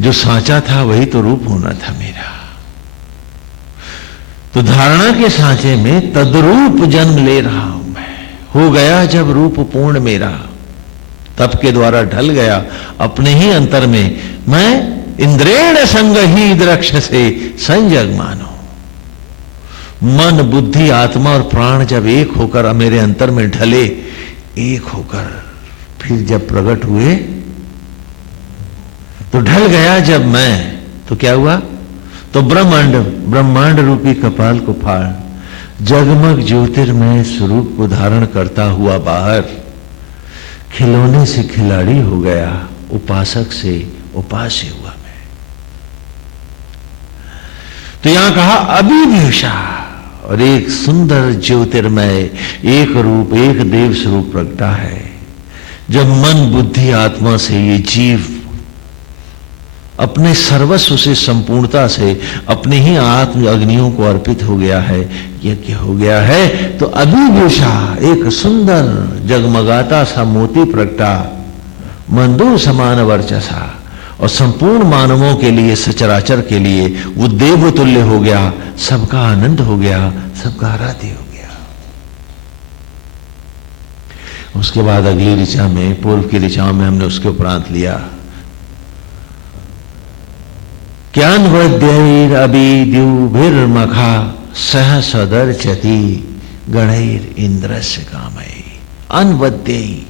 जो सांचा था वही तो रूप होना था मेरा। तो धारणा के सांचे में तद्रूप जन्म ले रहा हूं मैं। हो गया जब रूप पूर्ण मेरा, तप के द्वारा ढल गया अपने ही अंतर में, मैं इंद्रेण संगही द्रक्ष से संजग मानो। मन बुद्धि आत्मा और प्राण जब एक होकर मेरे अंतर में ढले, एक होकर फिर जब प्रकट हुए तो ढल गया जब मैं, तो क्या हुआ? तो ब्रह्मांड रूपी कपाल को फाड़ जगमग ज्योतिर्मय स्वरूप को धारण करता हुआ बाहर खिलौने से खिलाड़ी हो गया, उपासक से उपास्य हुआ मैं। तो यहां कहा अभिव्युषा, और एक सुंदर ज्योतिर्मय एक रूप, एक देव स्वरूप प्रगटा है। जब मन बुद्धि आत्मा से ये जीव अपने सर्वस्व से, संपूर्णता से अपने ही आत्म अग्नियों को अर्पित हो गया है, यज्ञ हो गया है, तो अभिव्युषा एक सुंदर जगमगाता सा मोती प्रगटा, मंदू समान वर्चसा, और संपूर्ण मानवों के लिए, सचराचर के लिए वो देवतुल्य हो गया, सबका आनंद हो गया, सबका आराध्य हो गया। उसके बाद अगली ऋचा में, पूर्व की ऋचाओं में हमने उसके उपरांत लिया ज्ञानवद्यैरभिद्युभिर्मखा सह सदर्शति गणैर इंद्रस्य कामये। अनवद्यई,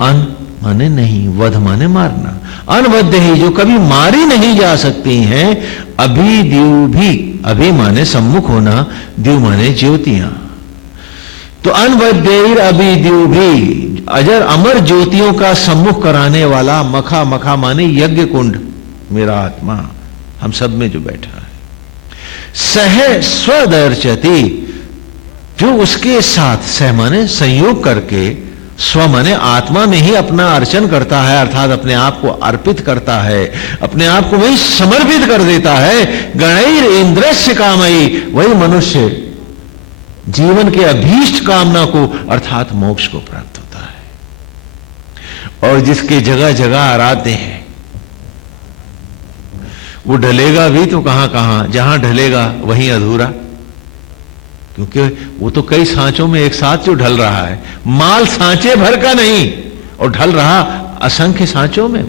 अन माने नहीं, वध माने मारना, अनवद्य ही जो कभी मारी नहीं जा सकती हैं। अभिद्युभि, अभि माने सम्मुख होना, द्यु माने ज्योतियां। तो अनवद्यैर अभिद्युभि, अजर अमर ज्योतियों का सम्मुख कराने वाला, मखा, मखा माने यज्ञ कुंड, मेरा आत्मा हम सब में जो बैठा है। सह स्वदर्शति, जो उसके साथ, सह माने संयोग करके, स्व माने आत्मा में ही अपना अर्चन करता है, अर्थात अपने आप को अर्पित करता है, अपने आप को वही समर्पित कर देता है। गणैर इंद्रस्य कामयी, वही मनुष्य जीवन के अभीष्ट कामना को अर्थात मोक्ष को प्राप्त होता है। और जिसके जगह जगह आराध्य हैं, वो ढलेगा भी तो कहां कहां, जहां ढलेगा वहीं अधूरा, क्योंकि वो तो कई सांचों में एक साथ जो ढल रहा है, माल सांचे भर का नहीं, और ढल रहा असंख्य सांचों में।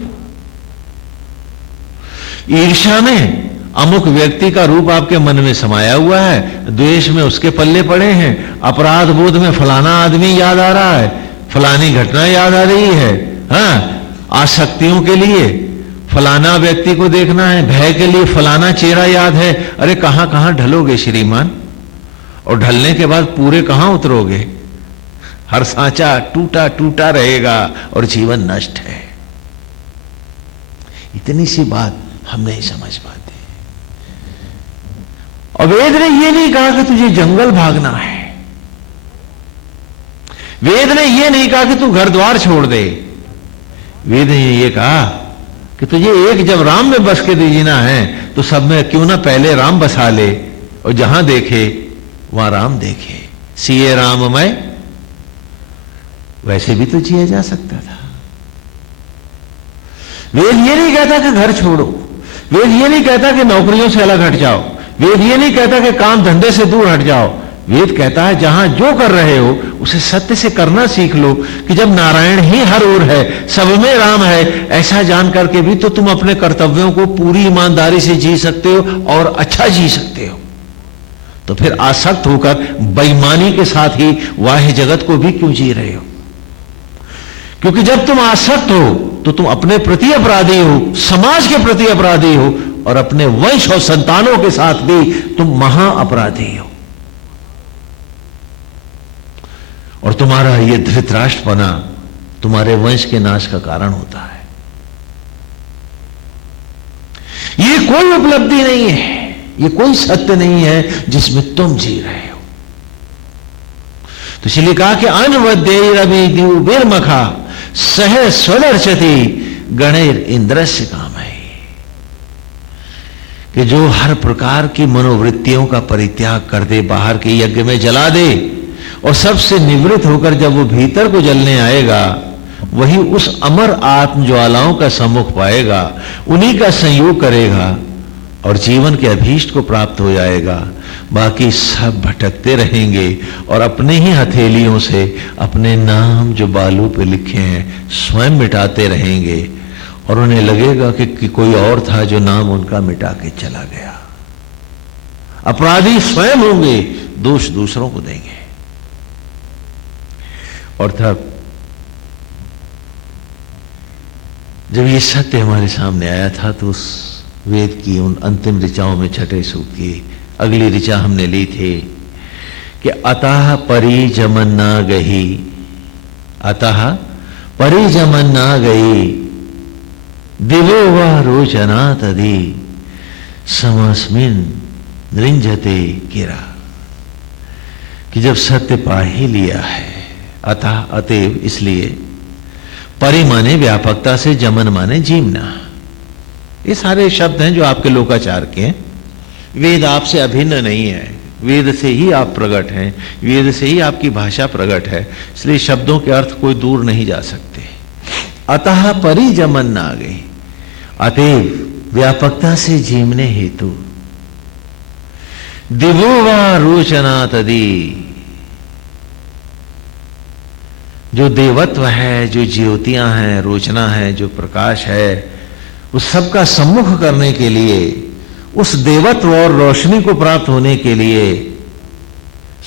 ईर्ष्या में अमुक व्यक्ति का रूप आपके मन में समाया हुआ है, द्वेष में उसके पल्ले पड़े हैं, अपराध बोध में फलाना आदमी याद आ रहा है, फलानी घटना याद आ रही है, हाँ, आसक्तियों के लिए फलाना व्यक्ति को देखना है, भय के लिए फलाना चेहरा याद है। अरे कहां कहां ढलोगे श्रीमान, और ढलने के बाद पूरे कहां उतरोगे? हर सांचा टूटा टूटा रहेगा और जीवन नष्ट है। इतनी सी बात हम नहीं समझ पाते। और वेद ने यह नहीं कहा कि तुझे जंगल भागना है, वेद ने यह नहीं कहा कि तू घर द्वार छोड़ दे, वेद ने यह कहा कि तुझे एक जब राम में बस के जीना है तो सब में क्यों ना पहले राम बसा ले, और जहां देखे वहां राम देखे। सीए राममय, वैसे भी तो जिया जा सकता था। वेद ये नहीं कहता कि घर छोड़ो, वेद ये नहीं कहता कि नौकरियों से अलग हट जाओ, वेद ये नहीं कहता कि काम धंधे से दूर हट जाओ। वेद कहता है जहां जो कर रहे हो उसे सत्य से करना सीख लो, कि जब नारायण ही हर ओर है, सब में राम है, ऐसा जान करके भी तो तुम अपने कर्तव्यों को पूरी ईमानदारी से जी सकते हो और अच्छा जी सकते हो। तो फिर आसक्त होकर बेईमानी के साथ ही वाह्य जगत को भी क्यों जी रहे हो? क्योंकि जब तुम आसक्त हो तो तुम अपने प्रति अपराधी हो, समाज के प्रति अपराधी हो, और अपने वंश और संतानों के साथ भी तुम महा अपराधी हो। और तुम्हारा यह धृतराष्ट्रपना तुम्हारे वंश के नाश का कारण होता है। यह कोई उपलब्धि नहीं है, ये कोई सत्य नहीं है जिसमें तुम जी रहे हो। तो इसलिए कहा कि अनवद्यैरभिद्युभिर्मखा सह स्वदर्शति गणैर इंद्रस्य कामये, कि जो हर प्रकार की मनोवृत्तियों का परित्याग कर दे, बाहर के यज्ञ में जला दे, और सबसे निवृत्त होकर जब वो भीतर को जलने आएगा, वही उस अमर आत्म ज्वालाओं का सम्मुख पाएगा, उन्हीं का संयोग करेगा और जीवन के अभीष्ट को प्राप्त हो जाएगा। बाकी सब भटकते रहेंगे और अपने ही हथेलियों से अपने नाम जो बालू पे लिखे हैं स्वयं मिटाते रहेंगे, और उन्हें लगेगा कि कोई और था जो नाम उनका मिटा के चला गया। अपराधी स्वयं होंगे, दोष दूसरों को देंगे। और तब जब ये सत्य हमारे सामने आया था तो उस वेद की उन अंतिम ऋचाओं में छठे सूक्त की अगली ऋचा हमने ली थी कि अतः परिजमन्ना गही, अतः परिजमन्ना गई दिवो व रोचना तदी समस्मिन नृंजते गिरा, कि जब सत्य पा ही लिया है, अतः अतएव इसलिए, परि माने व्यापकता से, जमन माने जीवना, ये सारे शब्द हैं जो आपके लोकाचार के हैं। वेद आपसे अभिन्न नहीं है, वेद से ही आप प्रकट हैं, वेद से ही आपकी भाषा प्रकट है, इसलिए शब्दों के अर्थ कोई दूर नहीं जा सकते। अतः परिजमन ना गई, अतएव व्यापकता से जीवने हेतु दिवो वा रोचना तदी, जो देवत्व है, जो ज्योतियां हैं, रोचना है, जो प्रकाश है, उस सबका सम्मुख करने के लिए, उस देवत्व और रोशनी को प्राप्त होने के लिए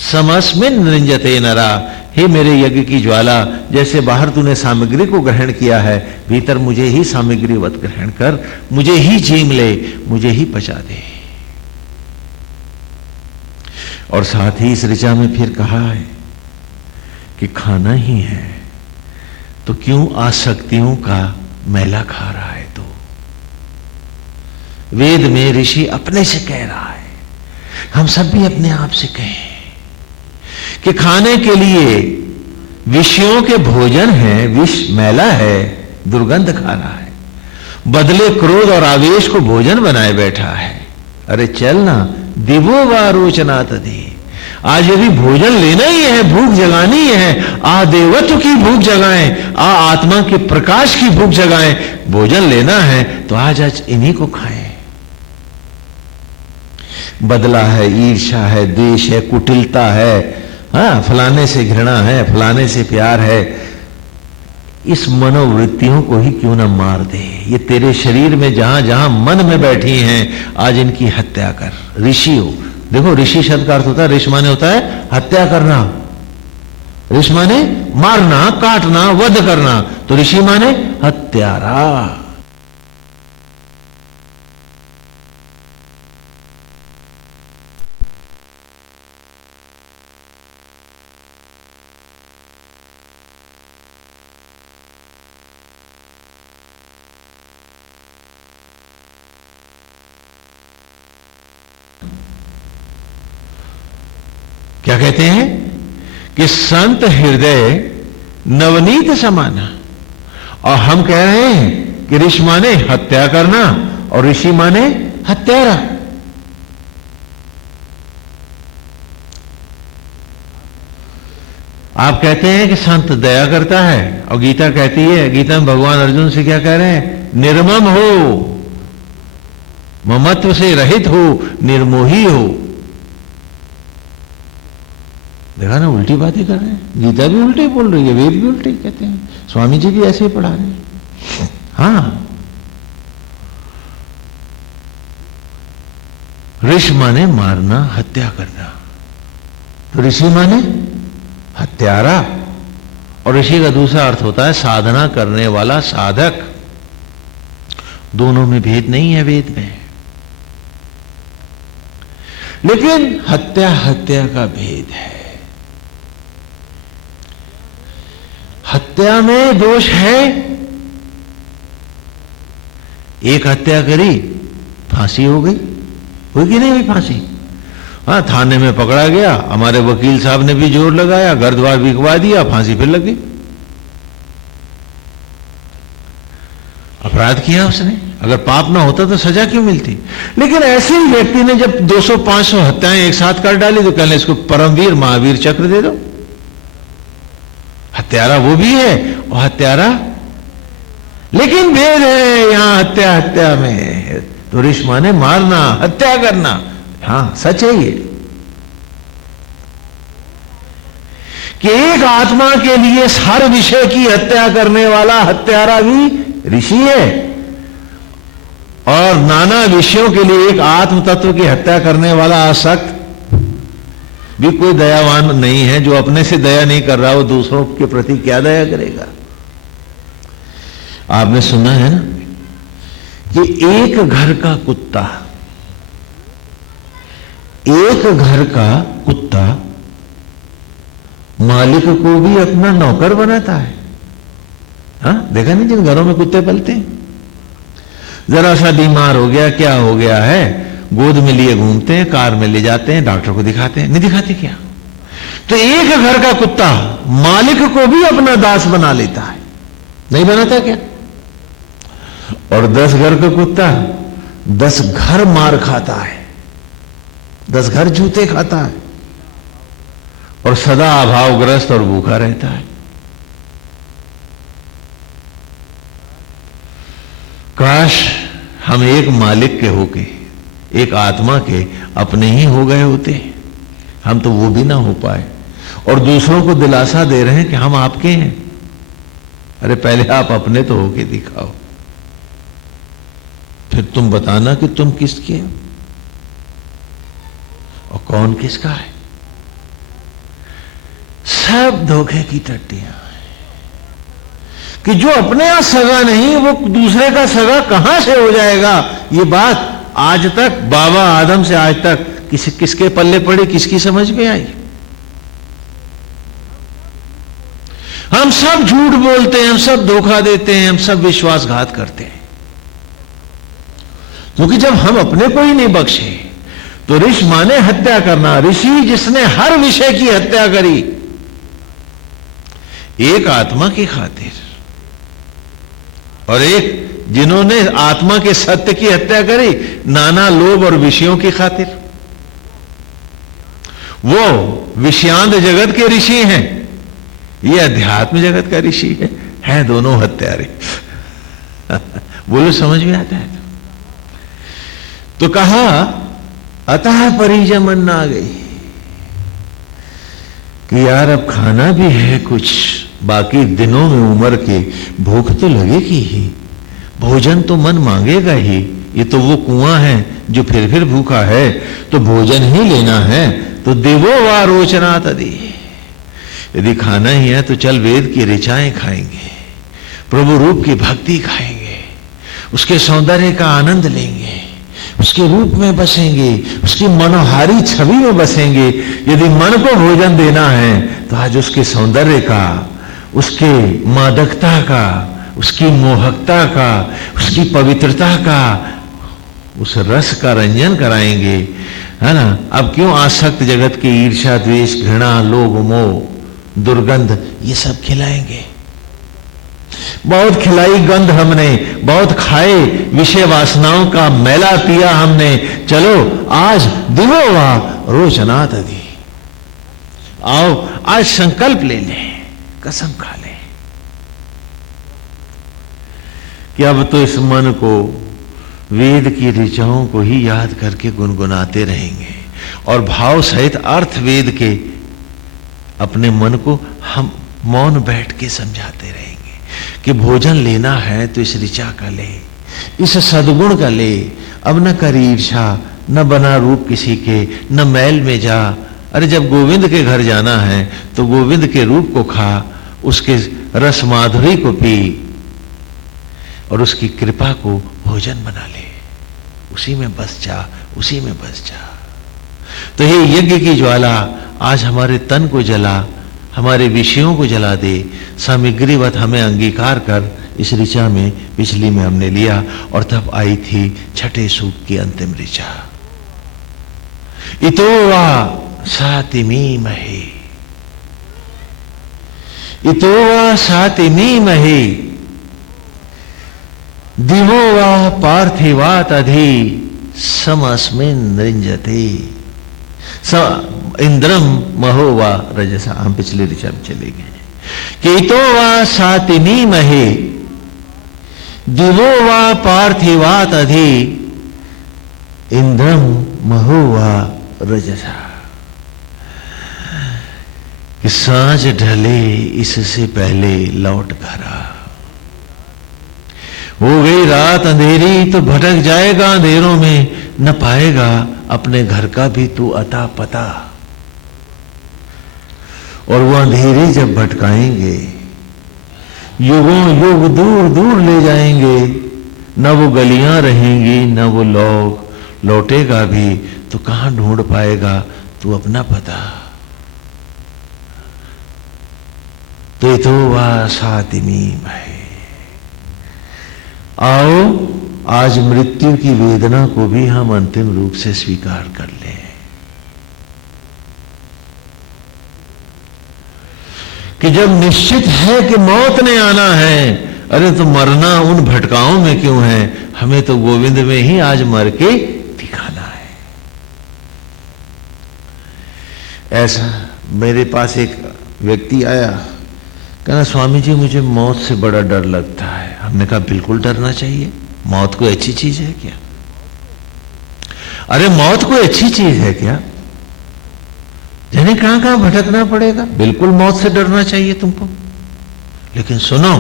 समस्मिन निरंजते नरा, हे मेरे यज्ञ की ज्वाला, जैसे बाहर तूने सामग्री को ग्रहण किया है, भीतर मुझे ही सामग्रीवत ग्रहण कर, मुझे ही जीम ले, मुझे ही पचा दे। और साथ ही इस ऋचा में फिर कहा है कि खाना ही है तो क्यों आसक्तियों का मैला खा रहा है। तो वेद में ऋषि अपने से कह रहा है, हम सब भी अपने आप से कहें कि खाने के लिए विषयों के भोजन है, विष मैला है, दुर्गंध खा रहा है, बदले क्रोध और आवेश को भोजन बनाए बैठा है। अरे चल ना, दिवो वा रोचना तदे, आज यदि भोजन लेना ही है, भूख जगानी है, आ देवत्व की भूख जगाएं, आ आत्मा के प्रकाश की भूख जगाएं, भोजन लेना है तो आज इन्हीं को खाएं। बदला है, ईर्ष्या है, द्वेष है, कुटिलता है, हाँ, फलाने से घृणा है, फलाने से प्यार है, इस मनोवृत्तियों को ही क्यों ना मार दे। ये तेरे शरीर में जहां जहां मन में बैठी हैं, आज इनकी हत्या कर। ऋषि हो, देखो ऋषि शब्द का अर्थ होता है, ऋष माने होता है हत्या करना, ऋष माने मारना, काटना, वध करना, तो ऋषि माने हत्यारा। क्या कहते हैं कि संत हृदय नवनीत समाना, और हम कह रहे हैं कि ऋषि माने हत्या करना और ऋषि माने हत्यारा। आप कहते हैं कि संत दया करता है, और गीता कहती है, गीता में भगवान अर्जुन से क्या कह रहे हैं, निर्मम हो, ममत्व से रहित हो, निर्मोही हो। देखा ना, उल्टी बातें कर रहे हैं, गीता भी उल्टी बोल रही है, वेद भी उल्टे कहते हैं, स्वामी जी भी ऐसे ही पढ़ा रहे हैं। हाँ, ऋषि माने मारना, हत्या करना, तो ऋषि माने हत्यारा। और ऋषि का दूसरा अर्थ होता है साधना करने वाला, साधक। दोनों में भेद नहीं है वेद में, लेकिन हत्या हत्या का भेद है। हत्या में दोष है, एक हत्या करी, फांसी हो गई, होगी नहीं हुई फांसी? हाँ, थाने में पकड़ा गया, हमारे वकील साहब ने भी जोर लगाया, घर द्वार बिकवा दिया, फांसी फिर लग गई। अपराध किया उसने, अगर पाप ना होता तो सजा क्यों मिलती? लेकिन ऐसे ही व्यक्ति ने जब 200-500 हत्याएं एक साथ कर डाली तो कहने इसको परमवीर महावीर चक्र दे दो। हत्यारा वो भी है और हत्यारा, लेकिन भेद है यहां हत्या हत्या में। तो ऋषि माने मारना, हत्या करना। हाँ, सच है ये कि एक आत्मा के लिए हर विषय की हत्या करने वाला हत्यारा भी ऋषि है, और नाना विषयों के लिए एक आत्म तत्व की हत्या करने वाला आसक्त भी कोई दयावान नहीं है। जो अपने से दया नहीं कर रहा, वो दूसरों के प्रति क्या दया करेगा? आपने सुना है ना कि एक घर का कुत्ता, एक घर का कुत्ता मालिक को भी अपना नौकर बनाता है। हाँ, देखा नहीं जिन घरों में कुत्ते पलते हैं, जरा सा बीमार हो गया, क्या हो गया है, गोद में लिए घूमते हैं, कार में ले जाते हैं, डॉक्टर को दिखाते हैं। नहीं दिखाते क्या? तो एक घर का कुत्ता मालिक को भी अपना दास बना लेता है, नहीं बनाता क्या? और 10 घर का कुत्ता 10 घर मार खाता है, 10 घर जूते खाता है, और सदा अभावग्रस्त और भूखा रहता है। काश हम एक मालिक के होके, एक आत्मा के अपने ही हो गए होते। हम तो वो भी ना हो पाए, और दूसरों को दिलासा दे रहे हैं कि हम आपके हैं। अरे पहले आप अपने तो होके दिखाओ। फिर तुम बताना कि तुम किसके हो और कौन किसका है। सब धोखे की टट्टियां कि जो अपने यहां सगा नहीं वो दूसरे का सगा कहां से हो जाएगा। ये बात आज तक बाबा आदम से आज तक किसके पल्ले पड़ी, किसकी समझ में आई। हम सब झूठ बोलते हैं, हम सब धोखा देते हैं, हम सब विश्वासघात करते हैं, क्योंकि जब हम अपने को ही नहीं बख्शे तो ऋषि माने हत्या करना। ऋषि जिसने हर विषय की हत्या करी एक आत्मा की खातिर, और एक जिन्होंने आत्मा के सत्य की हत्या करी नाना लोभ और विषयों की खातिर, वो विषयांत जगत के ऋषि हैं, ये अध्यात्म जगत का ऋषि है दोनों हत्यारे। बोलो समझ में आता है। तो कहा अतः परिजमन आ गई कि यार अब खाना भी है कुछ, बाकी दिनों में उम्र के भूख तो लगेगी ही, भोजन तो मन मांगेगा ही। ये तो वो कुआं है जो फिर भूखा है, तो भोजन ही लेना है। तो देवो वा रोचना तदी, यदि खाना ही है तो चल वेद की ऋचाएं खाएंगे, प्रभु रूप की भक्ति खाएंगे, उसके सौंदर्य का आनंद लेंगे, उसके रूप में बसेंगे, उसकी मनोहारी छवि में बसेंगे। यदि मन को भोजन देना है तो आज उसके सौंदर्य का, उसके मादकता का, उसकी मोहकता का, उसकी पवित्रता का, उस रस का रंजन कराएंगे, है ना। अब क्यों आसक्त जगत की ईर्ष्या, द्वेष, घृणा, लोभ, मोह, दुर्गंध, ये सब खिलाएंगे। बहुत खिलाई गंध हमने, बहुत खाए विषय वासनाओं का मैला पिया हमने। चलो आज दिवो वा रोचना तदी, आओ आज संकल्प ले लें, कसम खा लें कि अब तो इस मन को वेद की ऋचाओं को ही याद करके गुनगुनाते रहेंगे, और भाव सहित अर्थ वेद के अपने मन को हम मौन बैठ के समझाते रहेंगे कि भोजन लेना है तो इस ऋचा का ले, इस सद्गुण का ले। अब न कर ईर्षा, न बना रूप किसी के, न मैल में जा। अरे जब गोविंद के घर जाना है तो गोविंद के रूप को खा, उसके रस माधुरी को पी, और उसकी कृपा को भोजन बना ले, उसी में बस जा, उसी में बस जा। तो ये यज्ञ की ज्वाला आज हमारे तन को जला, हमारे विषयों को जला दे। सामग्रीवत हमें अंगीकार कर इस ऋचा में, पिछली में हमने लिया, और तब आई थी छठे सूक्त की अंतिम ऋचा। इतो वा सातिमी महे, इतो वा सातिमी महे, दिवो वा पार्थिवात अधि समस्मिन नृंजते, इंद्रम महो वा रजसा। हम पिछले ऋचा में चले गए कि तो वा सातिनी महे, दिवो वा पार्थिवात अधि, इंद्रम महो वा रजसा। कि सांझ ढले इससे पहले लौट घर आ, हो गई रात अंधेरी तो भटक जाएगा अंधेरों में, न पाएगा अपने घर का भी तू अता पता। और वो अंधेरे जब भटकाएंगे, युगों युग दूर दूर ले जाएंगे, न वो गलियां रहेंगी, न वो लोग, लौटेगा भी तो कहां ढूंढ पाएगा तू अपना पता। तो तो वा सातिमी भाई, आओ आज मृत्यु की वेदना को भी हम अंतिम रूप से स्वीकार कर लें कि जब निश्चित है कि मौत ने आना है, अरे तो मरना उन भटकाओं में क्यों है, हमें तो गोविंद में ही आज मर के दिखाना है। ऐसा मेरे पास एक व्यक्ति आया, कहना स्वामी जी मुझे मौत से बड़ा डर लगता है। हमने कहा बिल्कुल डरना चाहिए, मौत कोई अच्छी चीज है क्या? अरे मौत कोई अच्छी चीज है क्या? जाने कहां कहां भटकना पड़ेगा, बिल्कुल मौत से डरना चाहिए तुमको। लेकिन सुनो,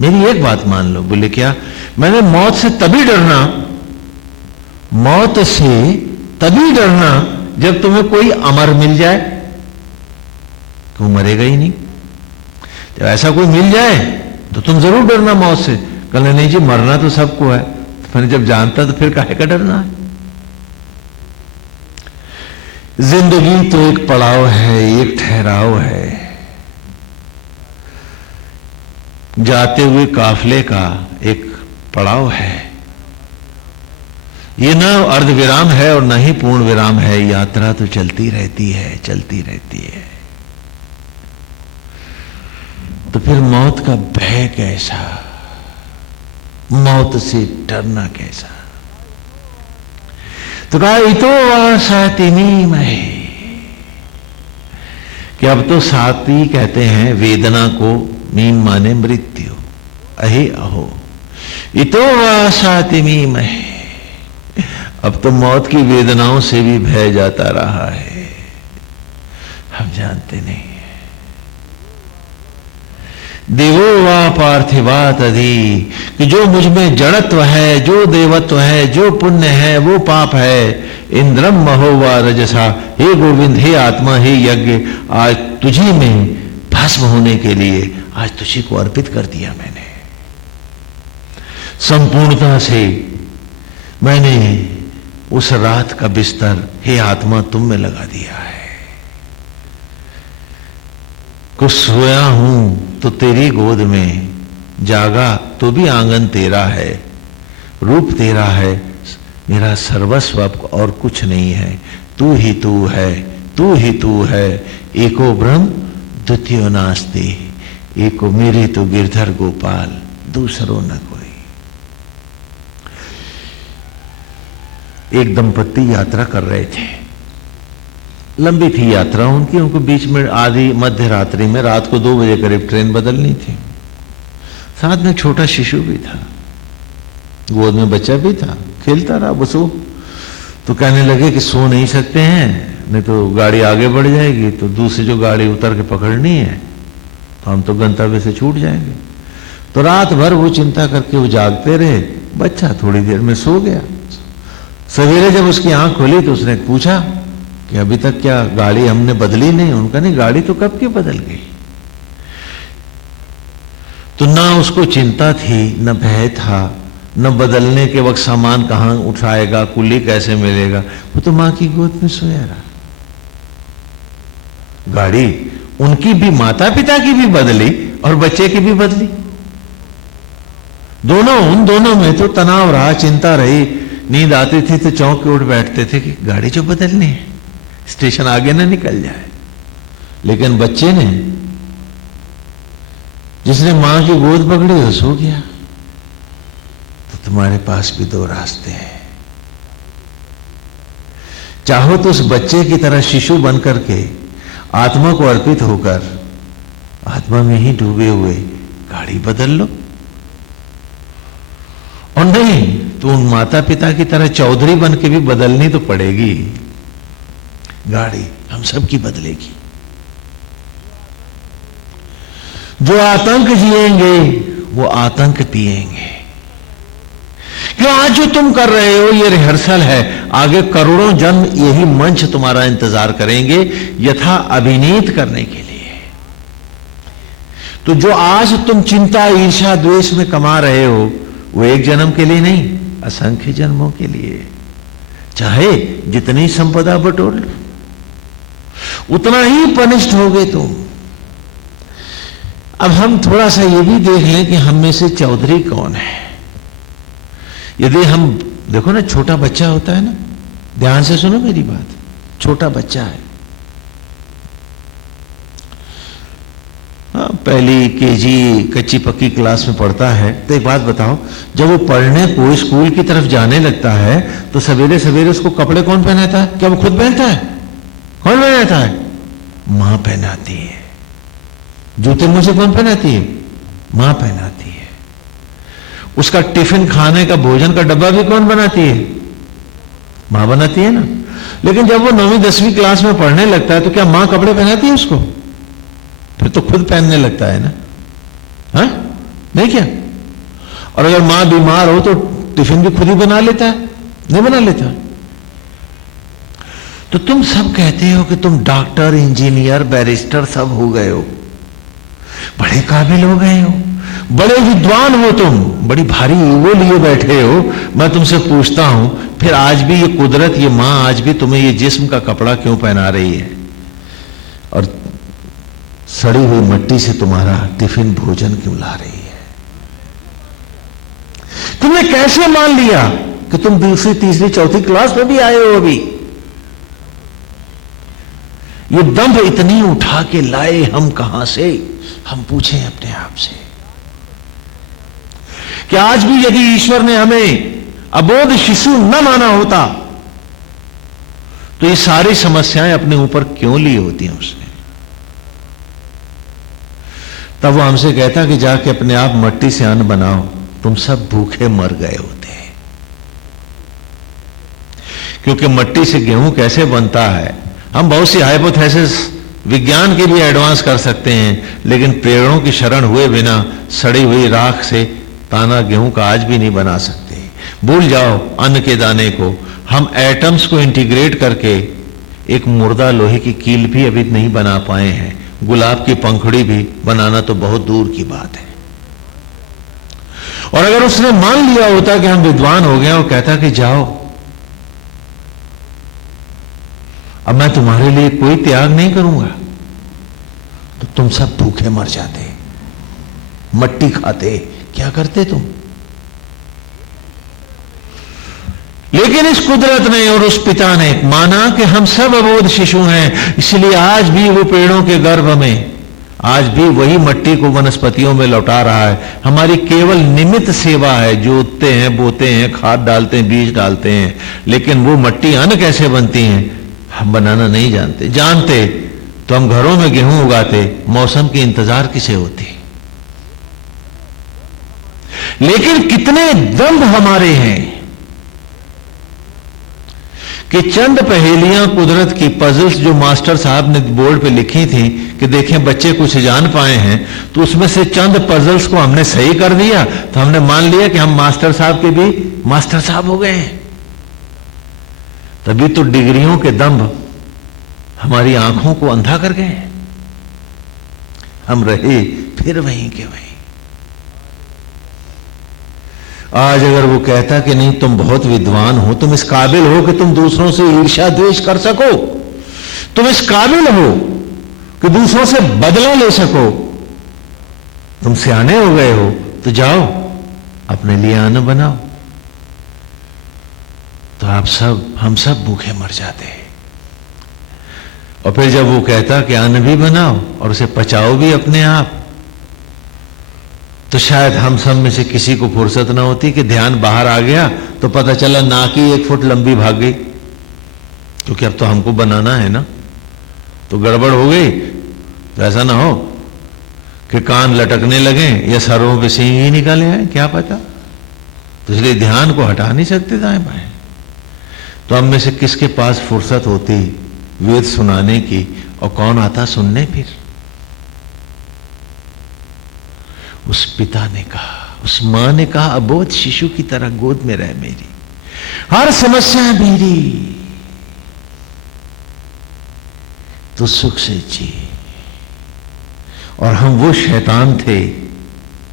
मेरी एक बात मान लो। बोले क्या? मैंने मौत से तभी डरना, मौत से तभी डरना जब तुम्हें कोई अमर मिल जाए। तो मरेगा ही नहीं। जब ऐसा कोई मिल जाए तो तुम जरूर डरना मौत से। कहना नहीं जी, मरना तो सबको है। तो मैंने जब जानता तो फिर काहे का डरना है? जिंदगी तो एक पड़ाव है, एक ठहराव है, जाते हुए काफिले का एक पड़ाव है। ये ना अर्ध विराम है और ना ही पूर्ण विराम है। यात्रा तो चलती रहती है, चलती रहती है। तो फिर मौत का भय कैसा, मौत से डरना कैसा? तो कहा इतो सातिमी महे, कि अब तो साती कहते हैं वेदना को, मीम माने मृत्यु, अहे अहो, इतो सातिमी महे, अब तो मौत की वेदनाओं से भी भय जाता रहा है। हम जानते नहीं। देवो वा पार्थिवा तदि, कि जो मुझ में जड़त्व है, जो देवत्व है, जो पुण्य है, वो पाप है। इंद्रम महो वा रजसा, हे गोविंद, हे आत्मा, हे यज्ञ, आज तुझी में भस्म होने के लिए आज तुझी को अर्पित कर दिया मैंने। संपूर्णता से मैंने उस रात का बिस्तर, हे आत्मा, तुम में लगा दिया है। कुछ सोया हूं तो तेरी गोद में, जागा तो भी आंगन तेरा है, रूप तेरा है, मेरा सर्वस्व और कुछ नहीं है। तू ही तू है, तू ही तू है। एको ब्रह्म द्वितीयो नास्ति, एको मेरे तो गिरधर गोपाल, दूसरो न कोई। एक दंपत्ति यात्रा कर रहे थे, लंबी थी यात्रा उनकी। उनको बीच में आधी मध्य रात्रि में, रात को 2 बजे करीब ट्रेन बदलनी थी। साथ में छोटा शिशु भी था, गोद में बच्चा भी था, खेलता रहा बस वो। तो कहने लगे कि सो नहीं सकते हैं, नहीं तो गाड़ी आगे बढ़ जाएगी, तो दूसरी जो गाड़ी उतर के पकड़नी है तो हम तो गंतव्य से छूट जाएंगे। तो रात भर वो चिंता करके वो जागते रहे। बच्चा थोड़ी देर में सो गया। सवेरे जब उसकी आंख खुली तो उसने पूछा कि अभी तक क्या गाड़ी हमने बदली नहीं? उनका नहीं, गाड़ी तो कब की बदल गई। तो ना उसको चिंता थी, न भय था, न बदलने के वक्त सामान कहां उठाएगा, कुली कैसे मिलेगा। वो तो मां की गोद में सोया रहा। गाड़ी उनकी भी, माता पिता की भी बदली और बच्चे की भी बदली। उन दोनों में तो तनाव रहा, चिंता रही। नींद आती थी तो चौंक के उठ बैठते थे कि गाड़ी जो बदलनी है, स्टेशन आगे ना निकल जाए। लेकिन बच्चे ने, जिसने मां की गोद पकड़ी, वो सो गया। तो तुम्हारे पास भी 2 रास्ते हैं। चाहो तो उस बच्चे की तरह शिशु बन करके आत्मा को अर्पित होकर आत्मा में ही डूबे हुए गाड़ी बदल लो, और नहीं तो उन माता पिता की तरह चौधरी बन के भी बदलनी तो पड़ेगी। गाड़ी हम सब की बदलेगी। जो आतंक जिएंगे वो आतंक पिएंगे। क्यों? आज जो तुम कर रहे हो ये रिहर्सल है, आगे करोड़ों जन्म यही मंच तुम्हारा इंतजार करेंगे यथा अभिनीत करने के लिए। तो जो आज तुम चिंता, ईर्ष्या, द्वेष में कमा रहे हो, वो एक जन्म के लिए नहीं, असंख्य जन्मों के लिए। चाहे जितनी संपदा बटोर लो, उतना ही पनिष्ठ होगे तुम। अब हम थोड़ा सा ये भी देख लें कि हम में से चौधरी कौन है। यदि हम देखो ना, छोटा बच्चा होता है ना, ध्यान से सुनो मेरी बात। छोटा बच्चा है, पहली केजी कच्ची पक्की क्लास में पढ़ता है। तो एक बात बताओ, जब वो पढ़ने को स्कूल की तरफ जाने लगता है तो सवेरे सवेरे उसको कपड़े कौन पहनाता है? क्या वो खुद पहनता है? कौन पहनाता है? मां पहनाती है। जूते मोजे कौन पहनाती है? मां पहनाती है। उसका टिफिन खाने का, भोजन का डब्बा भी कौन बनाती है? मां बनाती है ना। लेकिन जब वो 9वीं 10वीं क्लास में पढ़ने लगता है तो क्या मां कपड़े पहनाती है उसको? फिर तो खुद पहनने लगता है ना। हाँ? नहीं क्या? और अगर मां बीमार हो तो टिफिन भी खुद ही बना लेता है, नहीं बना लेता? तो तुम सब कहते हो कि तुम डॉक्टर, इंजीनियर, बैरिस्टर सब हो गए हो, बड़े काबिल हो गए हो, बड़े विद्वान हो, तुम बड़ी भारी ईगो लिए बैठे हो। मैं तुमसे पूछता हूं, फिर आज भी ये कुदरत, ये मां आज भी तुम्हें ये जिस्म का कपड़ा क्यों पहना रही है और सड़ी हुई मिट्टी से तुम्हारा टिफिन भोजन क्यों ला रही है? तुमने कैसे मान लिया कि तुम दूसरी, तीसरी, चौथी क्लास में भी आए हो? अभी ये दंभ इतनी उठा के लाए हम कहां से? हम पूछें अपने आप से कि आज भी यदि ईश्वर ने हमें अबोध शिशु न माना होता तो ये सारी समस्याएं अपने ऊपर क्यों ली होती हैं उसने? तब वो हमसे कहता कि जाके अपने आप मिट्टी से अन्न बनाओ, तुम सब भूखे मर गए होते हैं। क्योंकि मिट्टी से गेहूं कैसे बनता है, हम बहुत सी हाइपोथेसिस विज्ञान के भी एडवांस कर सकते हैं, लेकिन पेड़ों की शरण हुए बिना सड़ी हुई राख से ताना गेहूं का आज भी नहीं बना सकते। भूल जाओ अन्न के दाने को, हम एटम्स को इंटीग्रेट करके एक मुर्दा लोहे की कील भी अभी नहीं बना पाए हैं, गुलाब की पंखुड़ी भी बनाना तो बहुत दूर की बात है। और अगर उसने मान लिया होता कि हम विद्वान हो गए और कहता कि जाओ अब मैं तुम्हारे लिए कोई त्याग नहीं करूंगा, तो तुम सब भूखे मर जाते, मट्टी खाते, क्या करते तुम? लेकिन इस कुदरत ने और उस पिता ने माना कि हम सब अबोध शिशु हैं, इसलिए आज भी वो पेड़ों के गर्भ में, आज भी वही मट्टी को वनस्पतियों में लौटा रहा है। हमारी केवल निमित्त सेवा है, जोतते हैं, बोते हैं, खाद डालते हैं, बीज डालते हैं, लेकिन वो मट्टी अन्न कैसे बनती है हम बनाना नहीं जानते। जानते तो हम घरों में गेहूं उगाते, मौसम की इंतजार किसे होती। लेकिन कितने दंभ हमारे हैं कि चंद पहेलियां कुदरत की पजल्स जो मास्टर साहब ने बोर्ड पे लिखी थी कि देखें बच्चे कुछ जान पाए हैं, तो उसमें से चंद पजल्स को हमने सही कर दिया, तो हमने मान लिया कि हम मास्टर साहब के भी मास्टर साहब हो गए हैं। तभी तो डिग्रियों के दंभ हमारी आंखों को अंधा कर गए। हम रहे फिर वहीं के वहीं। आज अगर वो कहता कि नहीं तुम बहुत विद्वान हो, तुम इस काबिल हो कि तुम दूसरों से ईर्ष्या द्वेष कर सको, तुम इस काबिल हो कि दूसरों से बदला ले सको, तुम सियाने हो गए हो, तो जाओ अपने लिए अन्न बनाओ, तो हम सब भूखे मर जाते। और फिर जब वो कहता कि अन्न भी बनाओ और उसे पचाओ भी अपने आप, तो शायद हम सब में से किसी को फुर्सत ना होती कि ध्यान बाहर आ गया तो पता चला नाक ही 1 फुट लंबी भाग गई, क्योंकि अब तो हमको बनाना है ना, तो गड़बड़ हो गई। तो ऐसा ना हो कि कान लटकने लगे या सरों पे सींग ही निकाले आए, क्या पता। तो इसलिए ध्यान को हटा नहीं सकते दाएं बाएं। तो हम में से किसके पास फुर्सत होती वेद सुनाने की, और कौन आता सुनने? फिर उस पिता ने कहा, उस मां ने कहा, अबोध शिशु की तरह गोद में रह मेरी, हर समस्या मेरी, तो सुख से जी। और हम वो शैतान थे,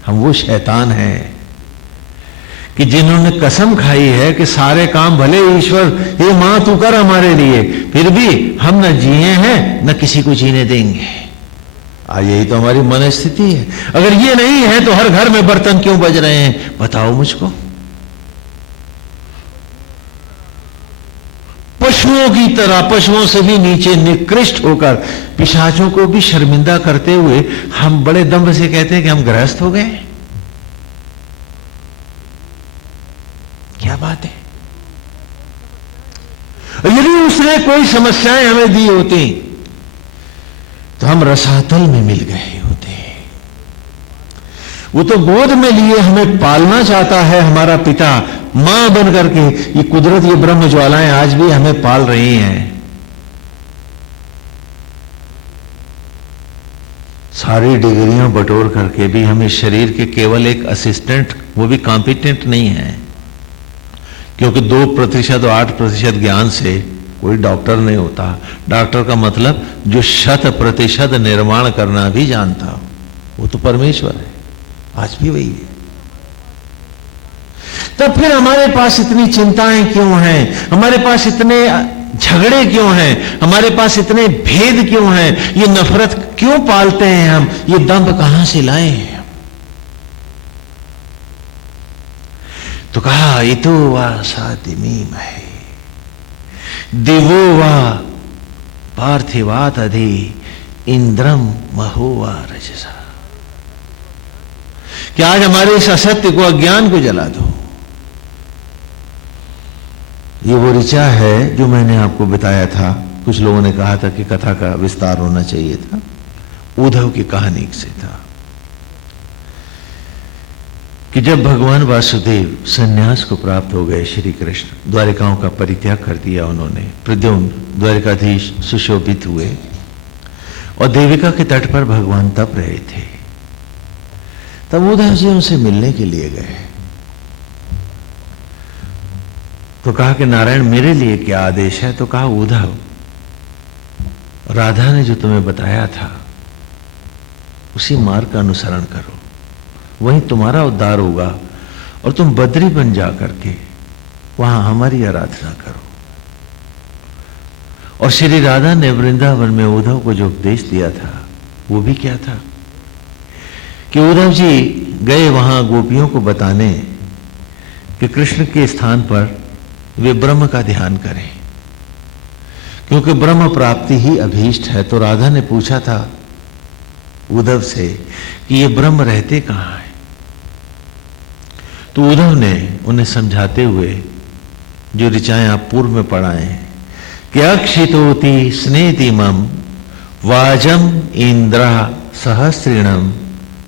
हम वो शैतान हैं कि जिन्होंने कसम खाई है कि सारे काम भले ईश्वर हे मां तू कर हमारे लिए, फिर भी हम न जिए हैं न किसी को जीने देंगे। आज यही तो हमारी मनस्थिति है। अगर ये नहीं है तो हर घर में बर्तन क्यों बज रहे हैं, बताओ मुझको। पशुओं की तरह, पशुओं से भी नीचे निकृष्ट होकर, पिशाचों को भी शर्मिंदा करते हुए हम बड़े दम्भ से कहते हैं कि हम गृहस्थ हो गए। क्या बात है। यदि उसने कोई समस्याएं हमें दी होती तो हम रसातल में मिल गए होते। वो तो गोद में लिए हमें पालना चाहता है हमारा पिता, मां बन करके। ये कुदरत, ये ब्रह्म ज्वालाएं आज भी हमें पाल रही हैं। सारी डिग्रियां बटोर करके भी हम इस शरीर के केवल एक असिस्टेंट, वो भी कॉम्पिटेंट नहीं है, क्योंकि 2% और 8% ज्ञान से कोई डॉक्टर नहीं होता। डॉक्टर का मतलब जो 100% निर्माण करना भी जानता हो, वो तो परमेश्वर है। आज भी वही है। तो फिर हमारे पास इतनी चिंताएं क्यों हैं? हमारे पास इतने झगड़े क्यों हैं? हमारे पास इतने भेद क्यों हैं? ये नफरत क्यों पालते हैं हम? ये दंभ कहां से लाए हैं? तो कहा इतो वा सातिमीम है दिवो वा पार्थिवात अधि इंद्रम महोवा रजसा। कि आज हमारे इस असत्य को, अज्ञान को जला दो। ये वो ऋचा है जो मैंने आपको बताया था। कुछ लोगों ने कहा था कि कथा का विस्तार होना चाहिए था। उद्धव की कहानी से था कि जब भगवान वासुदेव सन्यास को प्राप्त हो गए, श्री कृष्ण द्वारिकाओं का परित्याग कर दिया उन्होंने, प्रद्युम्न द्वारिकाधीश सुशोभित हुए और देविका के तट पर भगवान तप रहे थे। तब उद्धव जी उनसे मिलने के लिए गए। तो कहा कि नारायण मेरे लिए क्या आदेश है? तो कहा उद्धव, राधा ने जो तुम्हें बताया था उसी मार्ग का अनुसरण करो, वहीं तुम्हारा उद्धार होगा और तुम बद्री बन जा करके वहां हमारी आराधना करो। और श्री राधा ने वृंदावन में उद्धव को जो उपदेश दिया था वो भी क्या था कि उद्धव जी गए वहां गोपियों को बताने कि कृष्ण के स्थान पर वे ब्रह्म का ध्यान करें, क्योंकि ब्रह्म प्राप्ति ही अभीष्ट है। तो राधा ने पूछा था उद्धव से कि ये ब्रह्म रहते कहां है? तो उद्धव ने उन्हें समझाते हुए जो ऋचाएं आप पूर्व में पढ़ाए कि अक्षितोति स्नेतिमम वाजम इंद्रा सहस्त्रिणम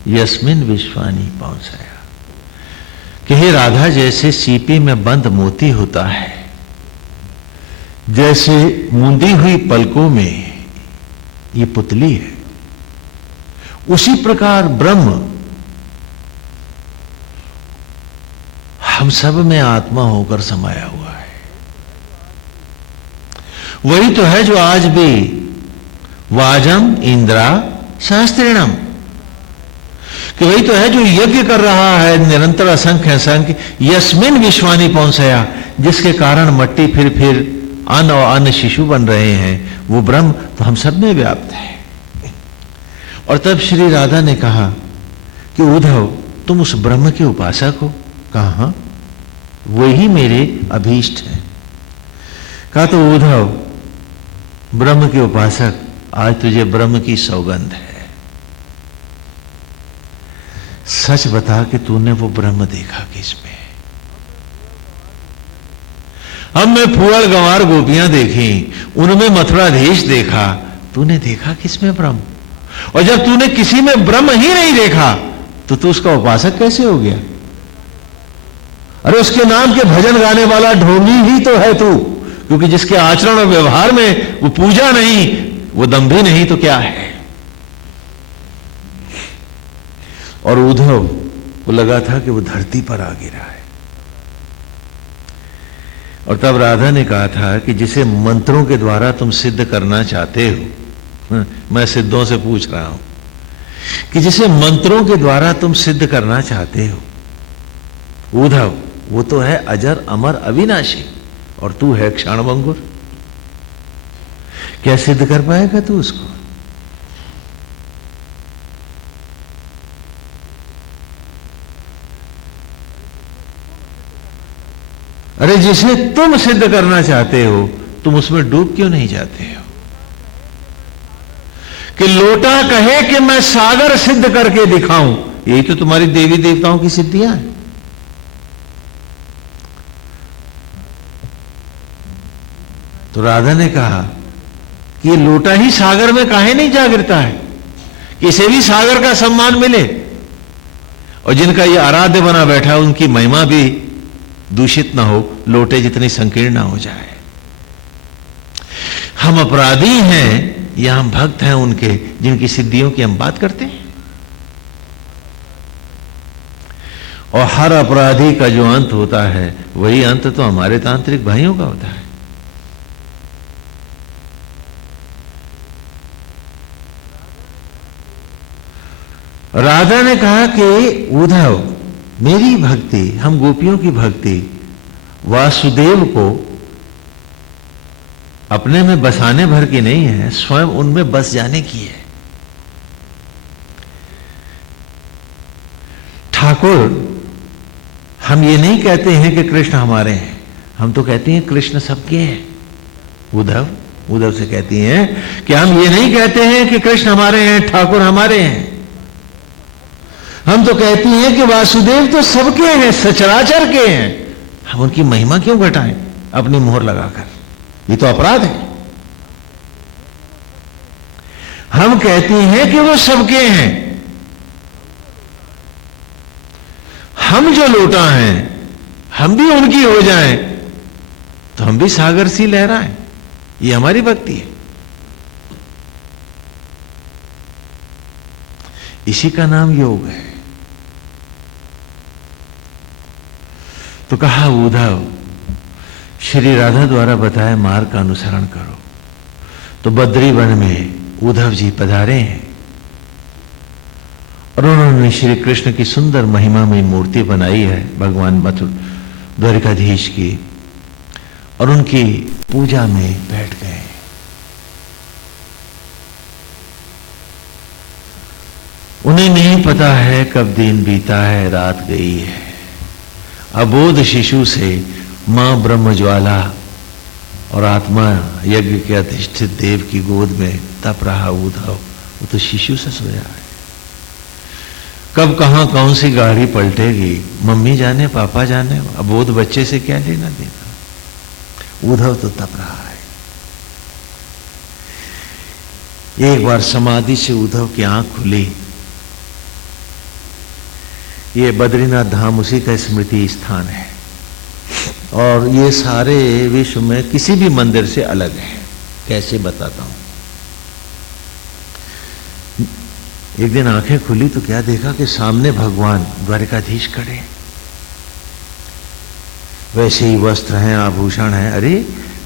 यस्मिन विश्वानी पहुंचाया। कि हे राधा, जैसे सीपी में बंद मोती होता है, जैसे मूंदी हुई पलकों में ये पुतली है, उसी प्रकार ब्रह्म हम सब में आत्मा होकर समाया हुआ है। वही तो है जो आज भी वाजम इंद्रा सहस्त्रिणम, कि वही तो है जो यज्ञ कर रहा है निरंतर असंख्य असंख्य, यस्मिन विश्वानी पहुंचाया, जिसके कारण मट्टी फिर अन्न और अन्न शिशु बन रहे हैं। वो ब्रह्म तो हम सब में व्याप्त है। और तब श्री राधा ने कहा कि उद्धव, तुम उस ब्रह्म के उपासक हो? कहा वही मेरे अभीष्ट है। कहा तो उद्धव, ब्रह्म के उपासक, आज तुझे ब्रह्म की सौगंध है। सच बता कि तूने वो ब्रह्म देखा किसमें? अब मैं फूल गंवार गोपियां देखी, उनमें मथुराधीश देखा, तूने देखा किसमें ब्रह्म? और जब तूने किसी में ब्रह्म ही नहीं देखा तो तू उसका उपासक कैसे हो गया? अरे उसके नाम के भजन गाने वाला ढोंगी ही तो है तू, क्योंकि जिसके आचरण और व्यवहार में वो पूजा नहीं, वो दंभी नहीं, तो क्या है? और उद्धव को लगा था कि वो धरती पर आ गिरा है। और तब राधा ने कहा था कि जिसे मंत्रों के द्वारा तुम सिद्ध करना चाहते हो, मैं सिद्धों से पूछ रहा हूं कि जिसे मंत्रों के द्वारा तुम सिद्ध करना चाहते हो उद्धव, वो तो है अजर अमर अविनाशी और तू है क्षणभंगुर। क्या सिद्ध कर पाएगा तू उसको? अरे जिसे तुम सिद्ध करना चाहते हो, तुम उसमें डूब क्यों नहीं जाते हो? कि लोटा कहे कि मैं सागर सिद्ध करके दिखाऊं, यही तो तुम्हारी देवी देवताओं की सिद्धियां हैं। तो राधा ने कहा कि ये लोटा ही सागर में काहे नहीं जा गिरता है, कि इसे भी सागर का सम्मान मिले, और जिनका ये आराध्य बना बैठा है उनकी महिमा भी दूषित ना हो, लोटे जितनी संकीर्ण ना हो जाए। हम अपराधी हैं या हम भक्त हैं उनके जिनकी सिद्धियों की हम बात करते हैं? और हर अपराधी का जो अंत होता है वही अंत तो हमारे तांत्रिक भाइयों का होता है। राधा ने कहा कि उद्धव, मेरी भक्ति, हम गोपियों की भक्ति वासुदेव को अपने में बसाने भर की नहीं है, स्वयं उनमें बस जाने की है। ठाकुर, हम ये नहीं कहते हैं कि कृष्ण हमारे हैं, हम तो कहते हैं कृष्ण सबके हैं। उद्धव से कहती हैं कि हम ये नहीं कहते हैं कि कृष्ण हमारे हैं, ठाकुर हमारे हैं। हम तो कहती हैं कि वासुदेव तो सबके हैं, सचराचर के हैं। हम उनकी महिमा क्यों घटाएं अपनी मोहर लगाकर? ये तो अपराध है। हम कहती हैं कि वो सबके हैं। हम जो लोटा हैं, हम भी उनकी हो जाएं तो हम भी सागर सी लहराएं। ये हमारी भक्ति है। इसी का नाम योग है। तो कहा उद्धव, श्री राधा द्वारा बताए मार्ग का अनुसरण करो। तो बद्री वन में उद्धव जी पधारे हैं और उन्होंने श्री कृष्ण की सुंदर महिमामय मूर्ति बनाई है भगवान मथुर द्वारिकाधीश की, और उनकी पूजा में बैठ गए। उन्हें नहीं पता है कब दिन बीता है, रात गई है। अबोध शिशु से मां ब्रह्मज्वाला और आत्मा यज्ञ के अधिष्ठित देव की गोद में तप रहा उद्धव। वो तो शिशु से सोया है। कब कहां कौन सी गाड़ी पलटेगी, मम्मी जाने पापा जाने, अबोध बच्चे से क्या लेना देना। उद्धव तो तप रहा है। एक बार समाधि से उद्धव की आंख खुली। ये बद्रीनाथ धाम उसी का स्मृति स्थान है और ये सारे विश्व में किसी भी मंदिर से अलग है। कैसे बताता हूं। एक दिन आंखें खुली तो क्या देखा कि सामने भगवान द्वारिकाधीश खड़े, वैसे ही वस्त्र हैं, आभूषण हैं। अरे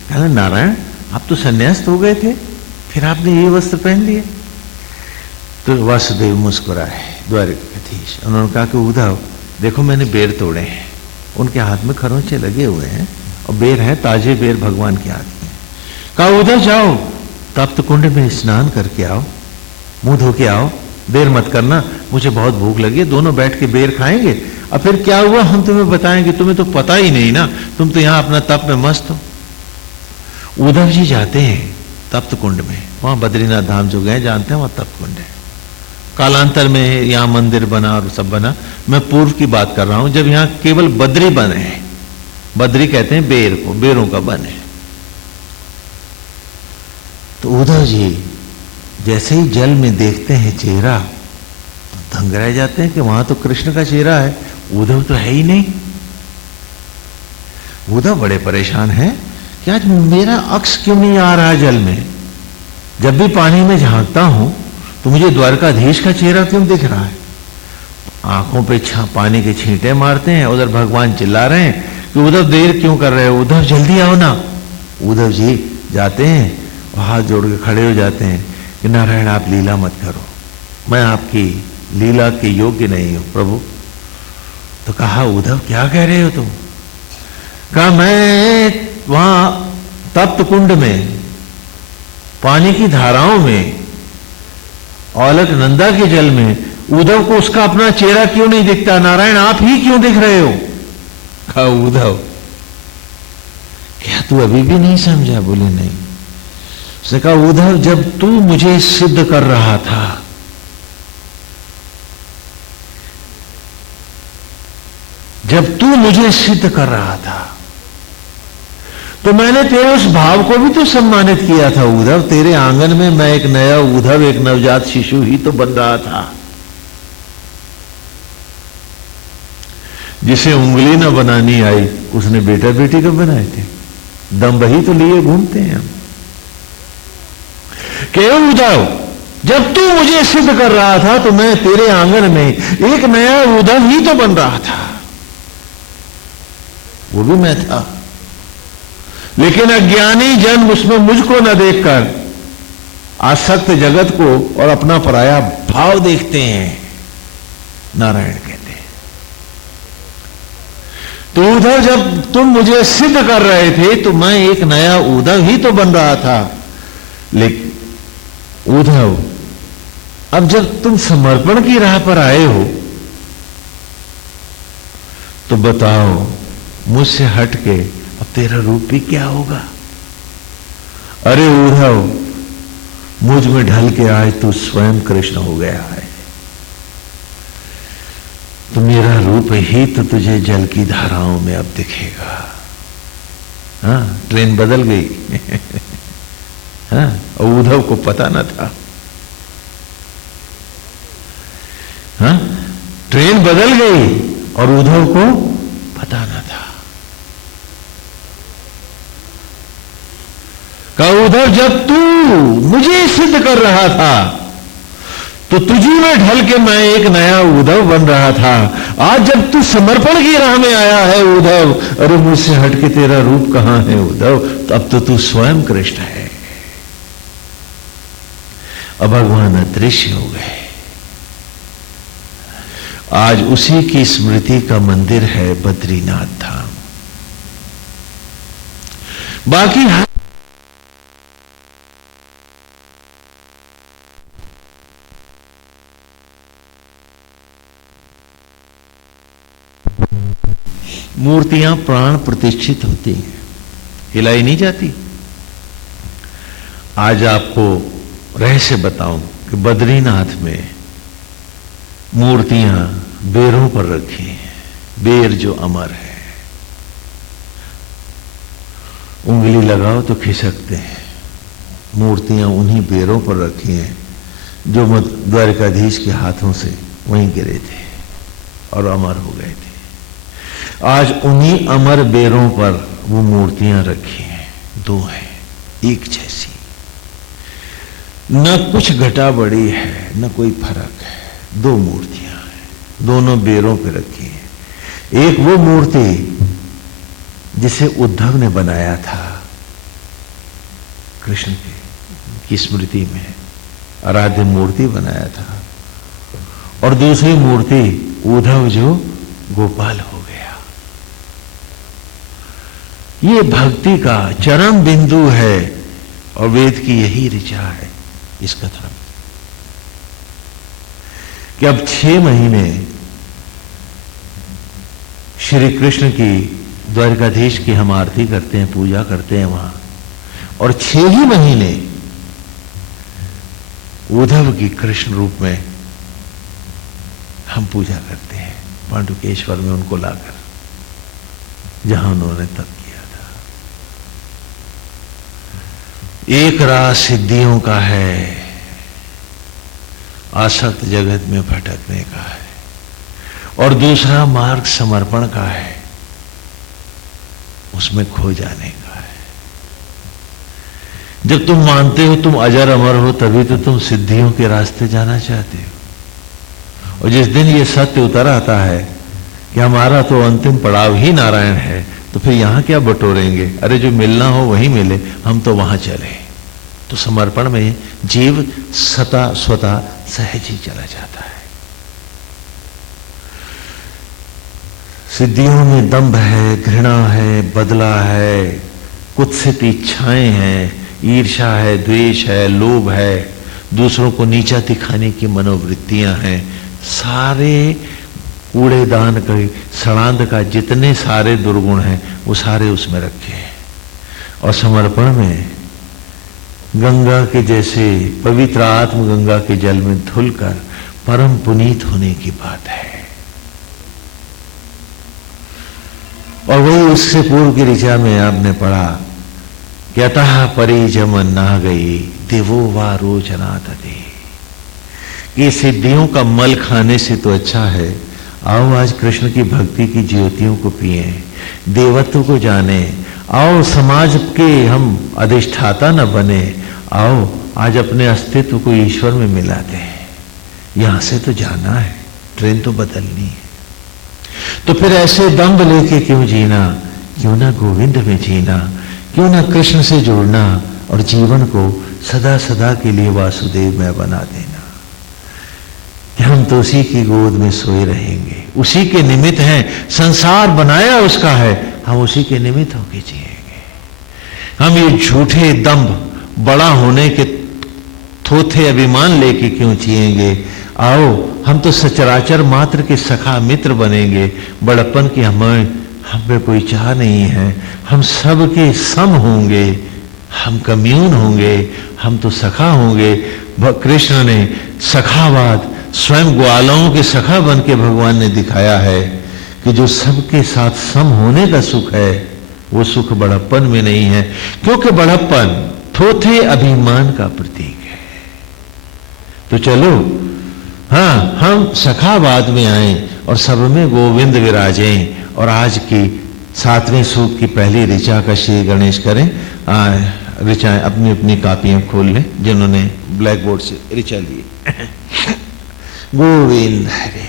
कहना, नारायण आप तो संन्यास्त हो गए थे, फिर आपने ये वस्त्र पहन लिए। तो वासुदेव मुस्कुराए द्वारिकाधीश। उन्होंने कहा कि उद्धव देखो, मैंने बेर तोड़े हैं। उनके हाथ में खरोंचे लगे हुए हैं और बेर है, ताजे बेर भगवान के हाथ में। कहा उधर जाओ, तप्त कुंड में स्नान करके आओ, मुंह धो के आओ, देर मत करना, मुझे बहुत भूख लगी है। दोनों बैठ के बेर खाएंगे और फिर क्या हुआ हम तुम्हें बताएंगे। तुम्हें तो पता ही नहीं ना, तुम तो यहां अपना तप में मस्त हो। उद्धव जी जाते हैं तप्त कुंड में। वहां बद्रीनाथ धाम जो गए जानते हैं, वहां तप्त कुंड है। कालांतर में यहां मंदिर बना और सब बना। मैं पूर्व की बात कर रहा हूं, जब यहां केवल बद्री बने हैं। बद्री कहते हैं बेर को, बेरों का बन है। तो उद्धव जी जैसे ही जल में देखते हैं चेहरा तो दंग रह जाते हैं कि वहां तो कृष्ण का चेहरा है, उद्धव तो है ही नहीं। उद्धव बड़े परेशान हैं कि आज मेरा अक्स क्यों नहीं आ रहा जल में। जब भी पानी में झांकता हूं तो मुझे द्वारकाधीश का चेहरा क्यों दिख रहा है। आंखों पे पानी के छींटे मारते हैं। उधर भगवान चिल्ला रहे हैं कि उद्धव देर क्यों कर रहे हो, उद्धव जल्दी आओ ना। उद्धव जी जाते हैं और हाथ जोड़ के खड़े हो जाते हैं कि नारायण आप लीला मत करो, मैं आपकी लीला के योग्य नहीं हूं प्रभु। तो कहा उद्धव क्या कह रहे हो तुम। कहा मैं वहां तप्त कुंड में पानी की धाराओं में औलक नंदा के जल में उद्धव को उसका अपना चेहरा क्यों नहीं दिखता, नारायण आप ही क्यों दिख रहे हो। कहा उद्धव क्या तू अभी भी नहीं समझा। बोले नहीं। उसने कहा उद्धव जब तू मुझे सिद्ध कर रहा था, जब तू मुझे सिद्ध कर रहा था तो मैंने तेरे उस भाव को भी तो सम्मानित किया था उद्धव। तेरे आंगन में मैं एक नया उद्धव, एक नवजात शिशु ही तो बन रहा था। जिसे उंगली न बनानी आई उसने बेटा बेटी को बनाए थे। दम बही तो लिए घूमते हैं हम। कि उद्धव, जब तू मुझे सिद्ध कर रहा था तो मैं तेरे आंगन में एक नया उद्धव ही तो बन रहा था, वो भी मैं था। लेकिन अज्ञानी जन उसमें मुझको न देखकर आसक्त जगत को और अपना पराया भाव देखते हैं, नारायण कहते हैं। तो उद्धव, जब तुम मुझे सिद्ध कर रहे थे तो मैं एक नया उद्धव ही तो बन रहा था। लेकिन उद्धव, अब जब तुम समर्पण की राह पर आए हो तो बताओ, मुझसे हट के अब तेरा रूप भी क्या होगा? अरे उद्धव, मुझ में ढल के आज तू स्वयं कृष्ण हो गया है, तो मेरा रूप ही तो तुझे जल की धाराओं में अब दिखेगा। हाँ, ट्रेन बदल गई। हाँ, और उद्धव को पता न था। हाँ, ट्रेन बदल गई और उद्धव को पता न था। कहा, उद्धव, जब तू मुझे सिद्ध कर रहा था तो तुझी में ढल के मैं एक नया उद्धव बन रहा था। आज जब तू समर्पण की राह में आया है उद्धव, अरे मुझसे हट के तेरा रूप कहां है उद्धव? तो अब तो तू स्वयं कृष्ण है। अब भगवान अदृश्य हो गए। आज उसी की स्मृति का मंदिर है बद्रीनाथ धाम। बाकी मूर्तियां प्राण प्रतिष्ठित होती हैं, हिलाई नहीं जाती। आज आपको रहस्य बताऊं कि बद्रीनाथ में मूर्तियां बेरों पर रखी हैं। बेर जो अमर है, उंगली लगाओ तो खिसकते हैं। मूर्तियां उन्हीं बेरों पर रखी हैं जो द्वारकाधीश के हाथों से वहीं गिरे थे और अमर हो गए थे। आज उन्हीं अमर बेरों पर वो मूर्तियां रखी हैं। दो हैं, एक जैसी, न कुछ घटा बढ़ी है न कोई फर्क है। दो मूर्तियां हैं, दोनों बेरों पे रखी हैं। एक वो मूर्ति जिसे उद्धव ने बनाया था, कृष्ण की स्मृति में आराध्य मूर्ति बनाया था, और दूसरी मूर्ति उद्धव जो गोपाल हो गया। ये भक्ति का चरम बिंदु है और वेद की यही ऋचा है इस कथा में कि अब 6 महीने श्री कृष्ण की द्वारकाधीश की हम आरती करते हैं, पूजा करते हैं वहां, और 6 ही महीने उद्धव की कृष्ण रूप में हम पूजा करते हैं पांडुकेश्वर में उनको लाकर, जहां उन्होंने तप किया था। एक राह सिद्धियों का है, आसक्त जगत में भटकने का है, और दूसरा मार्ग समर्पण का है, उसमें खो जाने का है। जब तुम मानते हो तुम अजर अमर हो, तभी तो तुम सिद्धियों के रास्ते जाना चाहते हो। और जिस दिन ये सत्य उतर आता है कि हमारा तो अंतिम पड़ाव ही नारायण है, तो फिर यहां क्या बटोरेंगे? अरे जो मिलना हो वहीं मिले, हम तो वहां चले। तो समर्पण में जीव सता स्वतः सहज ही चला जाता है। सिद्धियों में दंभ है, घृणा है, बदला है, कुत्सित इच्छाएं हैं, ईर्ष्या है, द्वेष है, लोभ है, दूसरों को नीचा दिखाने की मनोवृत्तियां हैं। सारे कूड़ेदान के सड़ांध का जितने सारे दुर्गुण हैं वो सारे उसमें रखे हैं। और समर्पण में गंगा के जैसे पवित्र आत्म गंगा के जल में धुलकर परम पुनीत होने की बात है। और वही उससे पूर्व की ऋचा में आपने पढ़ा कि अतः परिजमन ना गई देवो वा रोचनात दे। ये सिद्धियों का मल खाने से तो अच्छा है, आओ आज कृष्ण की भक्ति की ज्योतियों को पिए, देवत्व को जाने, आओ समाज के हम अधिष्ठाता न बने, आओ आज अपने अस्तित्व को ईश्वर में मिलाते हैं। यहां से तो जाना है, ट्रेन तो बदलनी है। तो फिर ऐसे दम्भ लेके क्यों जीना? क्यों ना गोविंद में जीना, क्यों ना कृष्ण से जुड़ना और जीवन को सदा सदा के लिए वासुदेव में बना देना कि हम तो उसी की गोद में सोए रहेंगे, उसी के निमित्त हैं, संसार बनाया उसका है, हम उसी के निमित्त होके जिएंगे। हम ये झूठे दम्भ, बड़ा होने के थोथे अभिमान लेके क्यों जिएंगे? आओ हम तो सचराचर मात्र के सखा मित्र बनेंगे। बड़प्पन की हमें कोई चाह नहीं है, हम सबके सम होंगे, हम कम्यून होंगे, हम तो सखा होंगे। कृष्ण ने सखावाद स्वयं ग्वालों के सखा बन के भगवान ने दिखाया है कि जो सबके साथ सम होने का सुख है वो सुख बड़प्पन में नहीं है, क्योंकि बड़प्पन थोथे अभिमान का प्रतीक है। तो चलो हाँ, हम सखावाद में आए और सब में गोविंद विराजें। और आज की 7वें सूक्त की पहली ऋचा का श्री गणेश करें। ऋचाएं अपनी अपनी कापियां खोल लें जिन्होंने ब्लैक बोर्ड से ऋचा ली। गोविंद हरे।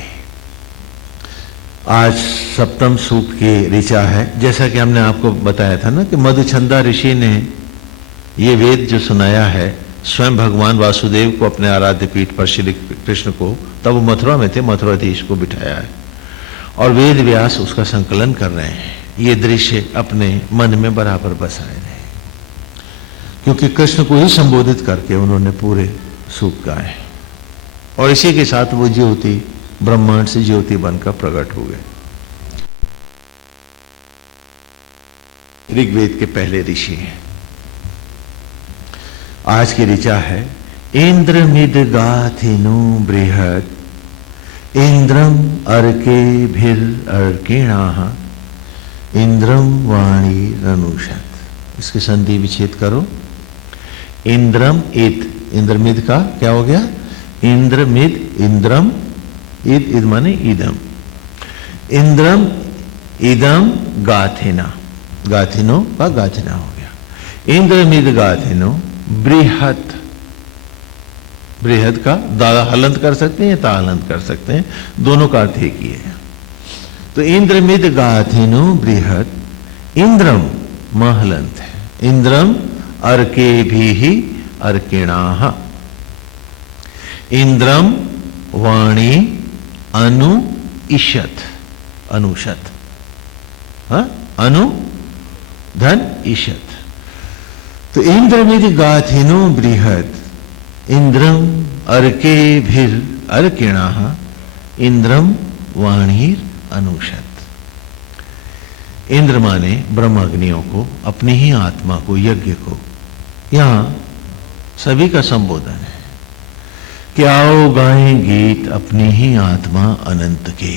आज 7वें सूक्त की ऋचा है। जैसा कि हमने आपको बताया था ना कि मधुचंदा ऋषि ने ये वेद जो सुनाया है स्वयं भगवान वासुदेव को अपने आराध्य पीठ पर श्री कृष्ण को, तब वो मथुरा में थे, मथुराधीश को बिठाया है और वेद व्यास उसका संकलन कर रहे हैं। ये दृश्य अपने मन में बराबर बसाए रहे, क्योंकि कृष्ण को ही संबोधित करके उन्होंने पूरे सूक्त गाए और इसी के साथ वो ज्योति ब्रह्मांड से ज्योति बनकर प्रकट हो गए। ऋग्वेद के पहले ऋषि हैं। आज की ऋचा है इंद्रमिद गाथिनु बृहद इंद्रम अर्के भिर अर्किणाः इंद्रम वाणी रनुषत। इसके संधि विच्छेद करो। इंद्रम इत, इंद्रमिद का क्या हो गया? इंद्रमिद, इंद्रम id, id माने इदम, इंद्रम इदम गाथिना, गाथिनो का गाथिना हो गया। इंद्रमिद गाथिनो बृहत, बृहद का दादा हलंत कर सकते हैं, ता हलंत कर सकते हैं, दोनों का अर्थ एक ही है। तो इंद्रमिद गाथिनो बृहत, इंद्रम महलंत है, इंद्रम अर्के भी अर्किणाः इंद्रम वाणी अनु ईशत, अनुषत, अनु धन ईशत। तो इंद्रमिद गाथिनो बृहद इंद्रम अर्के भिर अर्किणाः इंद्रम वाणीर अनुषत। इंद्र माने ब्रह्माग्नियों को, अपनी ही आत्मा को, यज्ञ को। यहां सभी का संबोधन है कि आओ गाएं गीत अपनी ही आत्मा अनंत के।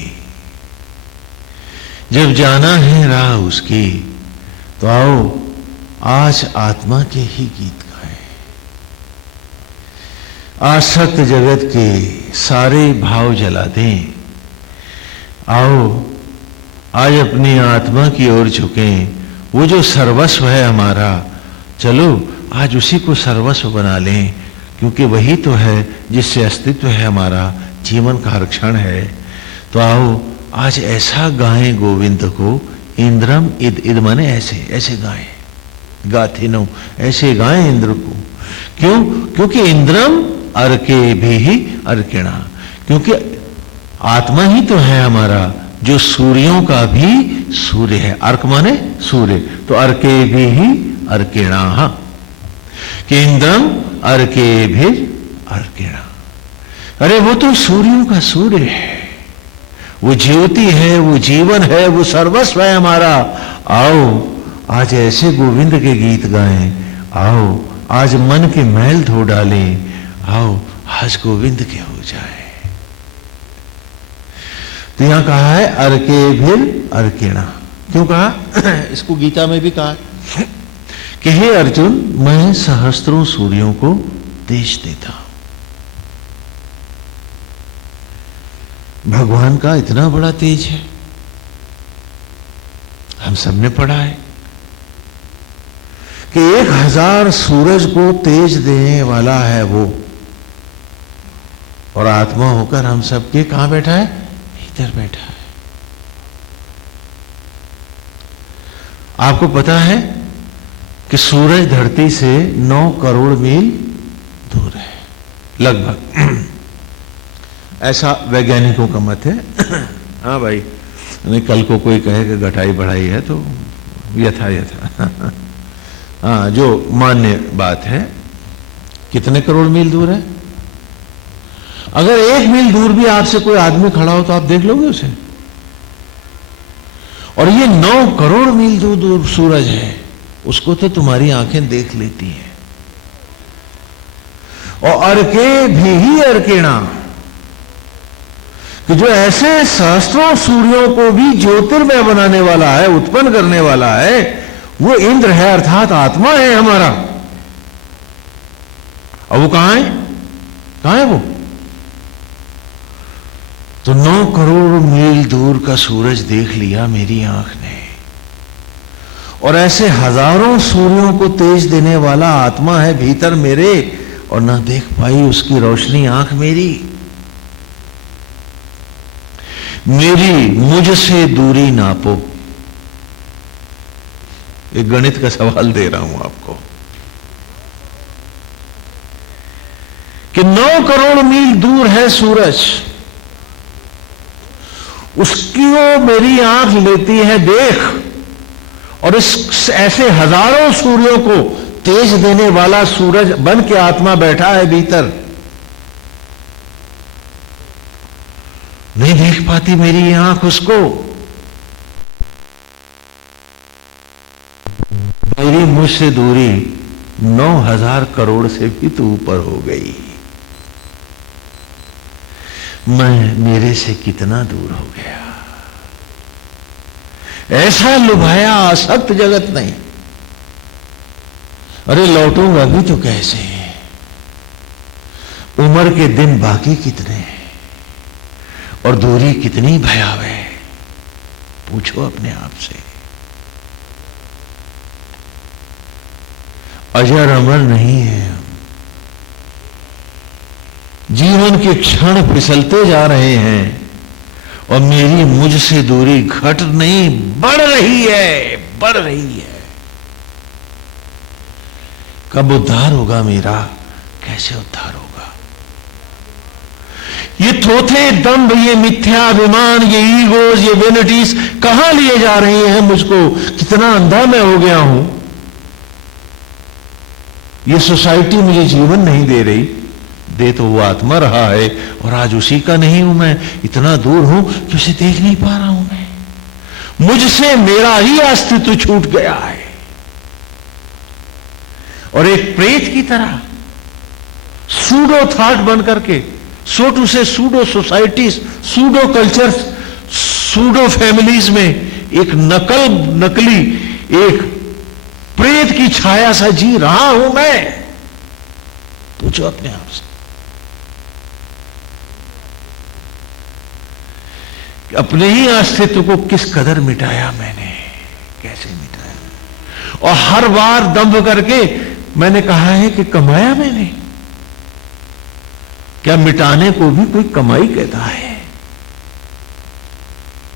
जब जाना है राह उसकी तो आओ आज आत्मा के ही गीत गाएं। आसक्त जगत के सारे भाव जला दें। आओ आज अपनी आत्मा की ओर झुकें। वो जो सर्वस्व है हमारा, चलो आज उसी को सर्वस्व बना लें, क्योंकि वही तो है जिससे अस्तित्व है हमारा, जीवन का रक्षण है। तो आओ आज ऐसा गाएं गोविंद को। इंद्रम इद, इद माने ऐसे, ऐसे गाएं, गाथिनो ऐसे गाएं इंद्र को। क्यों? क्योंकि इंद्रम अर्के भी अर्किणा, क्योंकि आत्मा ही तो है हमारा जो सूर्यों का भी सूर्य है। अर्क माने सूर्य, तो अर्के भी अर्किणा, कि इंद्रम अर्के भी अर्किणा। अरे वो तो सूर्यों का सूर्य है, वो ज्योति है, वो जीवन है, वो सर्वस्व है हमारा। आओ आज ऐसे गोविंद के गीत गाएं। आओ आज मन के मैल धो डालें। आओ आज गोविंद के हो जाए। तो यहां कहा है अर्के भिर अर्किणा। क्यों कहा? इसको गीता में भी कहा कि हे अर्जुन, मैं सहस्त्रों सूर्यों को तेज देता हूं। भगवान का इतना बड़ा तेज है, हम सबने पढ़ा है कि 1000 सूरज को तेज देने वाला है वो, और आत्मा होकर हम सबके कहां बैठा है? भीतर बैठा है। आपको पता है कि सूरज धरती से 9 करोड़ मील दूर है लगभग, ऐसा वैज्ञानिकों का मत है। हाँ भाई, नहीं कल को कोई कहे कि घटाई बढ़ाई है तो यथा यथा हाँ, जो मान्य बात है। कितने करोड़ मील दूर है? अगर 1 मील दूर भी आपसे कोई आदमी खड़ा हो तो आप देख लोगे उसे। और ये 9 करोड़ मील दूर दूर सूरज है, उसको तो तुम्हारी आंखें देख लेती हैं। और अर्के भी ही अर्केणा, कि जो ऐसे सहस्त्रों सूर्यों को भी ज्योतिर्मय बनाने वाला है, उत्पन्न करने वाला है, वो इंद्र है, अर्थात आत्मा है हमारा। अब वो कहां है? कहां है वो? तो 9 करोड़ मील दूर का सूरज देख लिया मेरी आंख ने, और ऐसे हजारों सूर्यों को तेज देने वाला आत्मा है भीतर मेरे, और ना देख पाई उसकी रोशनी आंख मेरी। मेरी मुझसे दूरी नापो। एक गणित का सवाल दे रहा हूं आपको कि 9 करोड़ मील दूर है सूरज, उसकी वो मेरी आंख लेती है देख, और इस ऐसे हजारों सूर्यों को तेज देने वाला सूरज बन के आत्मा बैठा है भीतर। नहीं देख पाती मेरी आंख उसको। मेरी मुझसे दूरी 9000 करोड़ से भी तो ऊपर हो गई। मैं मेरे से कितना दूर हो गया। ऐसा लुभाया आसक्त जगत नहीं। अरे लौटूंगा भी तो कैसे? उम्र के दिन बाकी कितने हैं और दूरी कितनी भयावह। पूछो अपने आप से। अजर अमर नहीं है हम। जीवन के क्षण फिसलते जा रहे हैं और मेरी मुझसे दूरी घट नहीं बढ़ रही है, बढ़ रही है। कब उद्धार होगा मेरा? कैसे उद्धार होगा? ये थोथे दंभ, ये मिथ्याभिमान, ये ईगोज, ये वेनिटीज कहां लिए जा रही हैं मुझको? कितना अंधा मैं हो गया हूं। ये सोसाइटी मुझे जीवन नहीं दे रही, दे तो वो आत्मा रहा है, और आज उसी का नहीं हूं मैं। इतना दूर हूं कि उसे देख नहीं पा रहा हूं मैं। मुझसे मेरा ही अस्तित्व छूट गया है, और एक प्रेत की तरह सूडो थॉट बन करके, सो टू से pseudo societies, pseudo cultures, pseudo families में एक नकली एक प्रेत की छाया सा जी रहा हूं मैं। पूछो अपने आप से, अपने ही अस्तित्व को किस कदर मिटाया मैंने, कैसे मिटाया। और हर बार दंभ करके मैंने कहा है कि कमाया मैंने। क्या मिटाने को भी कोई कमाई कहता है?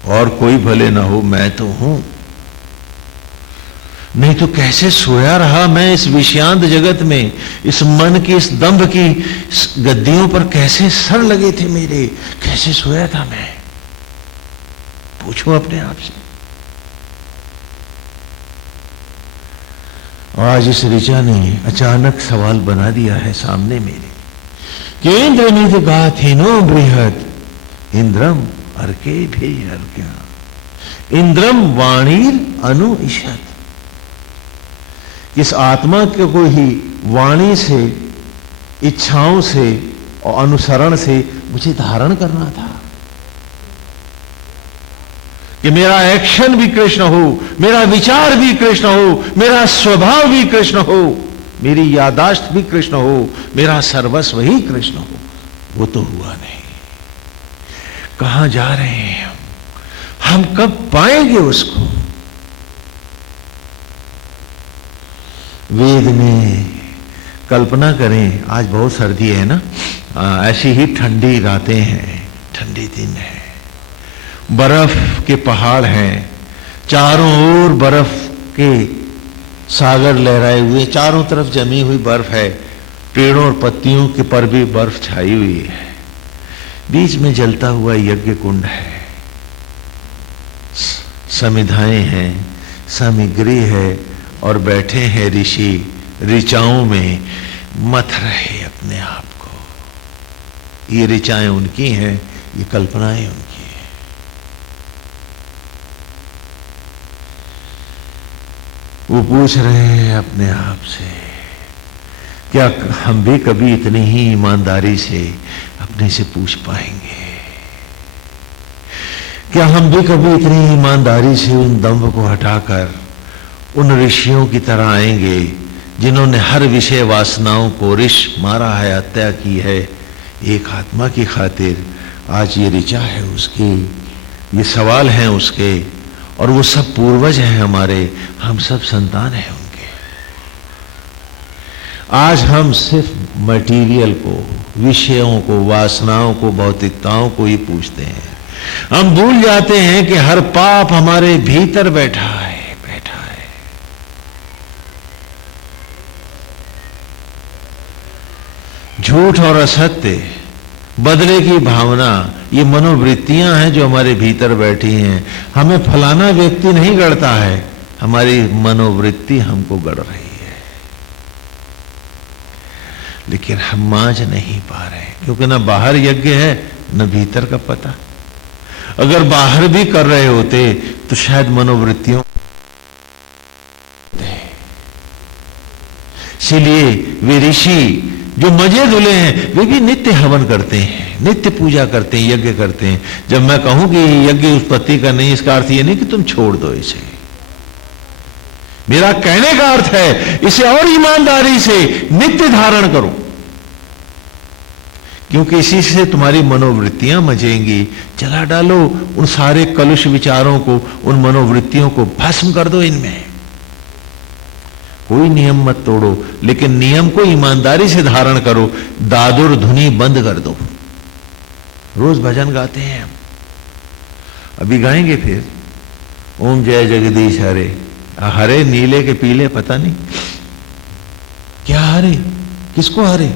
और कोई भले ना हो, मैं तो हूं। नहीं तो कैसे सोया रहा मैं इस विषयांत जगत में, इस मन की, इस दंभ की इस गद्दियों पर कैसे सर लगे थे मेरे, कैसे सोया था मैं? पूछो अपने आप से। आज इस ऋचा ने अचानक सवाल बना दिया है सामने मेरे कि इंद्र निध गाथिनो बृहद इंद्रम अर्के भी अर्घ्या इंद्रम वाणीर अनुइषद। इस आत्मा को ही वाणी से, इच्छाओं से और अनुसरण से मुझे धारण करना था कि मेरा एक्शन भी कृष्ण हो, मेरा विचार भी कृष्ण हो, मेरा स्वभाव भी कृष्ण हो, मेरी यादाश्त भी कृष्ण हो, मेरा सर्वस्व ही कृष्ण हो। वो तो हुआ नहीं। कहां जा रहे हैं हम कब पाएंगे उसको? वेद में कल्पना करें, आज बहुत सर्दी है ना, ऐसी ही ठंडी रातें हैं, ठंडी दिन है, बर्फ के पहाड़ हैं, चारों ओर बर्फ के सागर लहराए हुए, चारों तरफ जमी हुई बर्फ है, पेड़ों और पत्तियों के पर भी बर्फ छाई हुई है, बीच में जलता हुआ यज्ञ कुंड है, समिधाएं हैं, सामग्री है, और बैठे हैं ऋषि ऋचाओं में मथ रहे अपने आप को। ये ऋचाएं उनकी हैं, ये कल्पनाएं उनकी हैं। वो पूछ रहे हैं अपने आप से, क्या हम भी कभी इतनी ही ईमानदारी से अपने से पूछ पाएंगे? क्या हम भी कभी इतनी ईमानदारी से उन दंभ को हटाकर उन ऋषियों की तरह आएंगे जिन्होंने हर विषय वासनाओं को रिष मारा है, हत्या की है, एक आत्मा की खातिर? आज ये ऋचा है उसकी, ये सवाल हैं उसके, और वो सब पूर्वज हैं हमारे, हम सब संतान हैं उनके। आज हम सिर्फ मटेरियल को, विषयों को, वासनाओं को, भौतिकताओं को ही पूछते हैं। हम भूल जाते हैं कि हर पाप हमारे भीतर बैठा है। झूठ और असत्य, बदले की भावना, ये मनोवृत्तियां हैं जो हमारे भीतर बैठी हैं। हमें फलाना व्यक्ति नहीं गढ़ता है, हमारी मनोवृत्ति हमको गढ़ रही है, लेकिन हम मांझ नहीं पा रहे, क्योंकि ना बाहर यज्ञ है न भीतर का पता। अगर बाहर भी कर रहे होते तो शायद मनोवृत्तियों, इसीलिए वे ऋषि जो मजे धुले हैं वे भी नित्य हवन करते हैं, नित्य पूजा करते हैं, यज्ञ करते हैं। जब मैं कहूं कि यज्ञ उत्पत्ति का नहीं, इसका अर्थ ये नहीं कि तुम छोड़ दो इसे। मेरा कहने का अर्थ है इसे और ईमानदारी से नित्य धारण करो, क्योंकि इसी से तुम्हारी मनोवृत्तियां मजेंगी। जला डालो उन सारे कलुष विचारों को, उन मनोवृत्तियों को भस्म कर दो इनमें। कोई नियम मत तोड़ो, लेकिन नियम को ईमानदारी से धारण करो। दादुर धुनी बंद कर दो। रोज भजन गाते हैं हम, अभी गाएंगे फिर, ओम जय जगदीश हरे। हरे नीले के पीले पता नहीं क्या हरे, किसको हरे?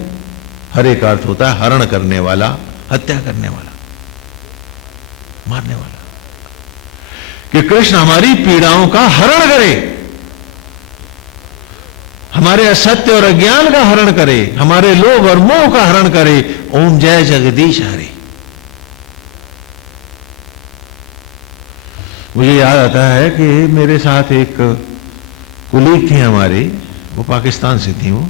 हरे का अर्थ होता है हरण करने वाला, हत्या करने वाला, मारने वाला। कि कृष्ण हमारी पीड़ाओं का हरण करे, हमारे असत्य और अज्ञान का हरण करे, हमारे लोभ और मोह का हरण करे। ओम जय जगदीश हरे। मुझे याद आता है कि मेरे साथ एक कुलीग थी हमारी, वो पाकिस्तान से थी, वो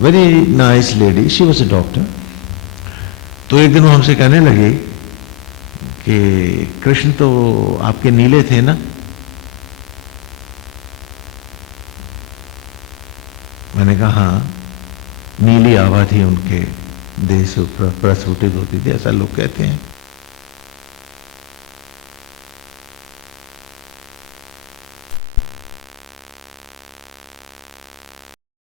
very nice lady, she was a doctor. तो एक दिन वो हमसे कहने लगे कि कृष्ण तो आपके नीले थे ना? मैंने कहा हाँ, नीली आभा थी उनके देह से प्रस्फुटित होती थी, ऐसा लोग कहते हैं।